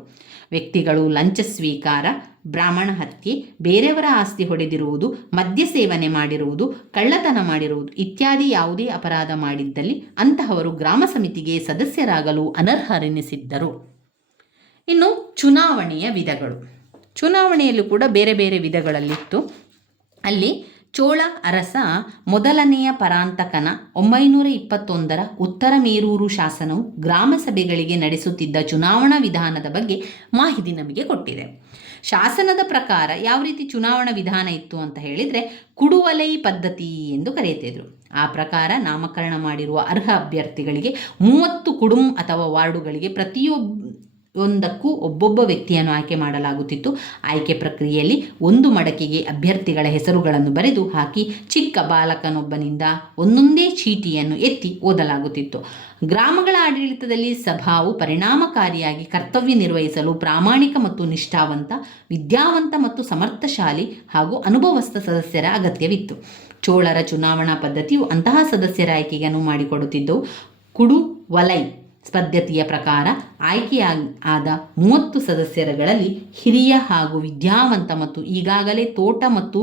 ವ್ಯಕ್ತಿಗಳು ಲಂಚ ಸ್ವೀಕಾರ, ಬ್ರಾಹ್ಮಣ ಹತ್ಯೆ, ಬೇರೆಯವರ ಆಸ್ತಿ ಹೊಡೆದಿರುವುದು, ಮದ್ಯ ಸೇವನೆ ಮಾಡಿರುವುದು, ಕಳ್ಳತನ ಮಾಡಿರುವುದು ಇತ್ಯಾದಿ ಯಾವುದೇ ಅಪರಾಧ ಮಾಡಿದ್ದಲ್ಲಿ ಅಂತಹವರು ಗ್ರಾಮ ಸಮಿತಿಗೆ ಸದಸ್ಯರಾಗಲು ಅನರ್ಹರೆನಿಸಿದ್ದರು. ಇನ್ನು ಚುನಾವಣೆಯ ವಿಧಗಳು. ಚುನಾವಣೆಯಲ್ಲೂ ಕೂಡ ಬೇರೆ ಬೇರೆ ವಿಧಗಳಲ್ಲಿತ್ತು. ಅಲ್ಲಿ ಚೋಳ ಅರಸ ಮೊದಲನೆಯ ಪರಾಂತಕನ 921ರ ಉತ್ತರ ಮೇರೂರು ಶಾಸನವು ಗ್ರಾಮ ಸಭೆಗಳಿಗೆ ನಡೆಸುತ್ತಿದ್ದ ಚುನಾವಣಾ ವಿಧಾನದ ಬಗ್ಗೆ ಮಾಹಿತಿ ನಮಗೆ ಕೊಟ್ಟಿದೆ. ಶಾಸನದ ಪ್ರಕಾರ ಯಾವ ರೀತಿ ಚುನಾವಣಾ ವಿಧಾನ ಇತ್ತು ಅಂತ ಹೇಳಿದರೆ ಕುಡುವಲೈ ಪದ್ಧತಿ ಎಂದು ಕರೆಯುತ್ತಿದ್ದರು. ಆ ಪ್ರಕಾರ ನಾಮಕರಣ ಮಾಡಿರುವ ಅರ್ಹ ಅಭ್ಯರ್ಥಿಗಳಿಗೆ 30 ಕುಡುಂ ಅಥವಾ ವಾರ್ಡುಗಳಿಗೆ ಪ್ರತಿಯೊಂದಕ್ಕೂ ಒಬ್ಬೊಬ್ಬ ವ್ಯಕ್ತಿಯನ್ನು ಆಯ್ಕೆ ಮಾಡಲಾಗುತ್ತಿತ್ತು. ಆಯ್ಕೆ ಪ್ರಕ್ರಿಯೆಯಲ್ಲಿ 1 ಮಡಕೆಗೆ ಅಭ್ಯರ್ಥಿಗಳ ಹೆಸರುಗಳನ್ನು ಬರೆದು ಹಾಕಿ ಚಿಕ್ಕ ಬಾಲಕನೊಬ್ಬನಿಂದ ಒಂದೊಂದೇ ಚೀಟಿಯನ್ನು ಎತ್ತಿ ಓದಲಾಗುತ್ತಿತ್ತು. ಗ್ರಾಮಗಳ ಆಡಳಿತದಲ್ಲಿ ಸಭಾವು ಪರಿಣಾಮಕಾರಿಯಾಗಿ ಕರ್ತವ್ಯ ನಿರ್ವಹಿಸಲು ಪ್ರಾಮಾಣಿಕ ಮತ್ತು ನಿಷ್ಠಾವಂತ, ವಿದ್ಯಾವಂತ ಮತ್ತು ಸಮರ್ಥಶಾಲಿ ಹಾಗೂ ಅನುಭವಸ್ಥ ಸದಸ್ಯರ ಅಗತ್ಯವಿತ್ತು. ಚೋಳರ ಚುನಾವಣಾ ಪದ್ಧತಿಯು ಅಂತಹ ಸದಸ್ಯರ ಆಯ್ಕೆಗೆ ಅನುವು ಮಾಡಿಕೊಡುತ್ತಿದ್ದವು. ಕುಡುವಲೈ ಪದ್ಧತಿಯ ಪ್ರಕಾರ ಆಯ್ಕೆಯಾದ 30 ಸದಸ್ಯರುಗಳಲ್ಲಿ ಹಿರಿಯ ಹಾಗೂ ವಿದ್ಯಾವಂತ ಮತ್ತು ಈಗಾಗಲೇ ತೋಟ ಮತ್ತು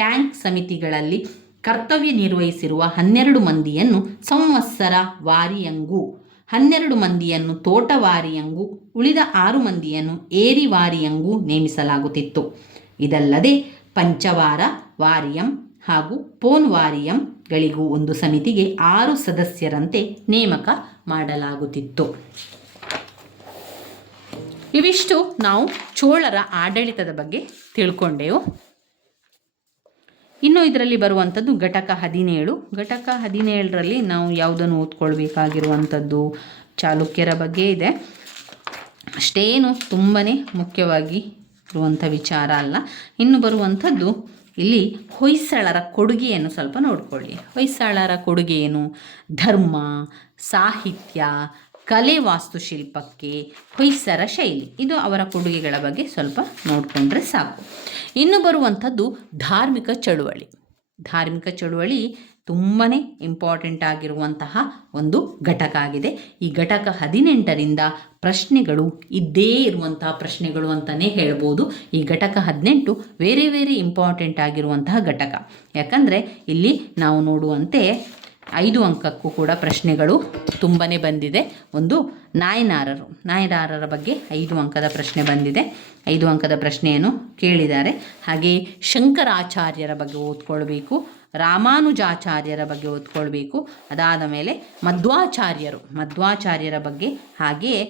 ಟ್ಯಾಂಕ್ ಸಮಿತಿಗಳಲ್ಲಿ ಕರ್ತವ್ಯ ನಿರ್ವಹಿಸಿರುವ 12 ಮಂದಿಯನ್ನು ಸಂವತ್ಸರ ವಾರಿಯಂಗೂ, 12 ಮಂದಿಯನ್ನು ತೋಟವಾರಿಯಂಗೂ, ಉಳಿದ 6 ಮಂದಿಯನ್ನು ಏರಿವಾರಿಯಂಗೂ ನೇಮಿಸಲಾಗುತ್ತಿತ್ತು. ಇದಲ್ಲದೆ ಪಂಚವಾರ ವಾರಿಯಂ ಹಾಗೂ ಪೋನ್ವಾರಿಯಂಗಳಿಗೂ ಒಂದು ಸಮಿತಿಗೆ 6 ಸದಸ್ಯರಂತೆ ನೇಮಕ ಮಾಡಲಾಗುತ್ತಿತ್ತು. ಇವಿಷ್ಟು ನಾವು ಚೋಳರ ಆಡಳಿತದ ಬಗ್ಗೆ ತಿಳ್ಕೊಂಡೆವು. ಇನ್ನು ಇದರಲ್ಲಿ ಬರುವಂಥದ್ದು ಘಟಕ 17. ಘಟಕ 17ರಲ್ಲಿ ನಾವು ಯಾವುದನ್ನು ಓದ್ಕೊಳ್ಬೇಕಾಗಿರುವಂಥದ್ದು ಚಾಲುಕ್ಯರ ಬಗ್ಗೆ ಇದೆ. ಅಷ್ಟೇನು ತುಂಬಾ ಮುಖ್ಯವಾಗಿ ಇರುವಂಥ ವಿಚಾರ ಅಲ್ಲ. ಇನ್ನು ಬರುವಂಥದ್ದು ಇಲ್ಲಿ ಹೊಯ್ಸಳರ ಕೊಡುಗೆಯನ್ನು ಸ್ವಲ್ಪ ನೋಡಿಕೊಳ್ಳಿ. ಹೊಯ್ಸಳರ ಕೊಡುಗೆ ಏನು? ಧರ್ಮ, ಸಾಹಿತ್ಯ, ಕಲೆ, ವಾಸ್ತುಶಿಲ್ಪಕ್ಕೆ ಹೊಯ್ಸಳ ಶೈಲಿ, ಇದು ಅವರ ಕೊಡುಗೆಗಳ ಬಗ್ಗೆ ಸ್ವಲ್ಪ ನೋಡಿಕೊಂಡ್ರೆ ಸಾಕು. ಇನ್ನು ಬರುವಂಥದ್ದು ಧಾರ್ಮಿಕ ಚಳುವಳಿ. ಧಾರ್ಮಿಕ ಚಳುವಳಿ ತುಂಬಾ ಇಂಪಾರ್ಟೆಂಟ್ ಆಗಿರುವಂತಹ ಒಂದು ಘಟಕ ಆಗಿದೆ. ಈ ಘಟಕ 18ರಿಂದ ಪ್ರಶ್ನೆಗಳು ಇದ್ದೇ ಇರುವಂತಹ ಪ್ರಶ್ನೆಗಳು ಅಂತಲೇ ಹೇಳ್ಬೋದು. ಈ ಘಟಕ 18 ವೆರಿ ಇಂಪಾರ್ಟೆಂಟ್ ಆಗಿರುವಂತಹ ಘಟಕ. ಯಾಕಂದರೆ ಇಲ್ಲಿ ನಾವು ನೋಡುವಂತೆ 5 ಅಂಕಕ್ಕೂ ಕೂಡ ಪ್ರಶ್ನೆಗಳು ತುಂಬಾ ಬಂದಿದೆ. ಒಂದು ನಾಯನಾರರ ಬಗ್ಗೆ 5 ಅಂಕದ ಪ್ರಶ್ನೆ ಬಂದಿದೆ. 5 ಅಂಕದ ಪ್ರಶ್ನೆಯನ್ನು ಕೇಳಿದ್ದಾರೆ. ಹಾಗೆ ಶಂಕರಾಚಾರ್ಯರ ಬಗ್ಗೆ ಓದ್ಕೊಳ್ಬೇಕು, ರಾಮಾನುಜಾಚಾರ್ಯರ ಬಗ್ಗೆ ಓದ್ಕೊಳ್ಬೇಕು. ಅದಾದ ಮೇಲೆ ಮಧ್ವಾಚಾರ್ಯರ ಬಗ್ಗೆ, ಹಾಗೆಯೇ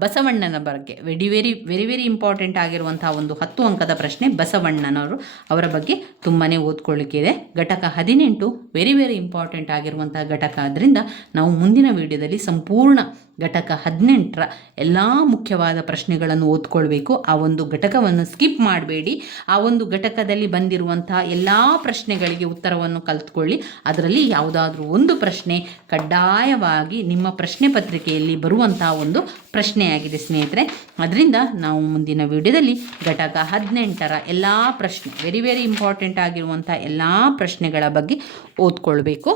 ಬಸವಣ್ಣನ ಬಗ್ಗೆ ವೆರಿ ಇಂಪಾರ್ಟೆಂಟ್ ಆಗಿರುವಂಥ ಒಂದು 10 ಅಂಕದ ಪ್ರಶ್ನೆ ಬಸವಣ್ಣನವರು ಅವರ ಬಗ್ಗೆ ತುಂಬಾ ಓದ್ಕೊಳ್ಳಿಕ್ಕಿದೆ. ಘಟಕ 18 ವೆರಿ ಇಂಪಾರ್ಟೆಂಟ್ ಆಗಿರುವಂಥ ಘಟಕ. ಆದ್ದರಿಂದ ನಾವು ಮುಂದಿನ ವಿಡಿಯೋದಲ್ಲಿ ಸಂಪೂರ್ಣ ಘಟಕ 18ರ ಎಲ್ಲ ಮುಖ್ಯವಾದ ಪ್ರಶ್ನೆಗಳನ್ನು ಓದ್ಕೊಳ್ಬೇಕು. ಆ ಒಂದು ಘಟಕವನ್ನು ಸ್ಕಿಪ್ ಮಾಡಬೇಡಿ. ಆ ಒಂದು ಘಟಕದಲ್ಲಿ ಬಂದಿರುವಂಥ ಎಲ್ಲ ಪ್ರಶ್ನೆಗಳಿಗೆ ಉತ್ತರವನ್ನು ಕಲ್ತ್ಕೊಳ್ಳಿ. ಅದರಲ್ಲಿ ಯಾವುದಾದ್ರೂ ಒಂದು ಪ್ರಶ್ನೆ ಕಡ್ಡಾಯವಾಗಿ ನಿಮ್ಮ ಪ್ರಶ್ನೆ ಪತ್ರಿಕೆಯಲ್ಲಿ ಬರುವಂಥ ಒಂದು ಪ್ರಶ್ನೆಯಾಗಿದೆ ಸ್ನೇಹಿತರೆ. ಅದರಿಂದ ನಾವು ಮುಂದಿನ ವಿಡಿಯೋದಲ್ಲಿ ಘಟಕ 18ರ ಎಲ್ಲ ಪ್ರಶ್ನೆ ವೆರಿ ಇಂಪಾರ್ಟೆಂಟ್ ಆಗಿರುವಂಥ ಎಲ್ಲ ಪ್ರಶ್ನೆಗಳ ಬಗ್ಗೆ ಓದ್ಕೊಳ್ಬೇಕು.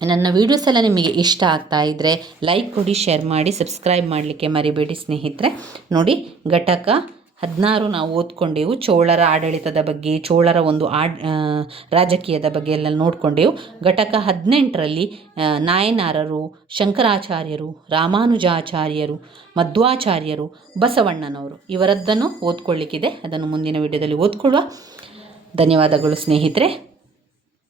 ನನ್ನ ವೀಡಿಯೋಸ್ ಎಲ್ಲ ನಿಮಗೆ ಇಷ್ಟ ಆಗ್ತಾ ಇದ್ದರೆ ಲೈಕ್ ಕೊಡಿ, ಶೇರ್ ಮಾಡಿ, ಸಬ್ಸ್ಕ್ರೈಬ್ ಮಾಡಲಿಕ್ಕೆ ಮರಿಬೇಡಿ ಸ್ನೇಹಿತರೆ. ನೋಡಿ, ಘಟಕ 16 ನಾವು ಓದ್ಕೊಂಡೆವು. ಚೋಳರ ಆಡಳಿತದ ಬಗ್ಗೆ, ಚೋಳರ ಒಂದು ರಾಜಕೀಯದ ಬಗ್ಗೆ ಎಲ್ಲ ನೋಡಿಕೊಂಡೆವು. ಘಟಕ 18ರಲ್ಲಿ ನಾಯನಾರರು, ಶಂಕರಾಚಾರ್ಯರು, ರಾಮಾನುಜಾಚಾರ್ಯರು, ಮಧ್ವಾಚಾರ್ಯರು, ಬಸವಣ್ಣನವರು ಇವರದ್ದನ್ನು ಓದ್ಕೊಳ್ಳಿಕ್ಕಿದೆ. ಅದನ್ನು ಮುಂದಿನ ವಿಡಿಯೋದಲ್ಲಿ ಓದ್ಕೊಳ್ಳುವ. ಧನ್ಯವಾದಗಳು ಸ್ನೇಹಿತರೆ.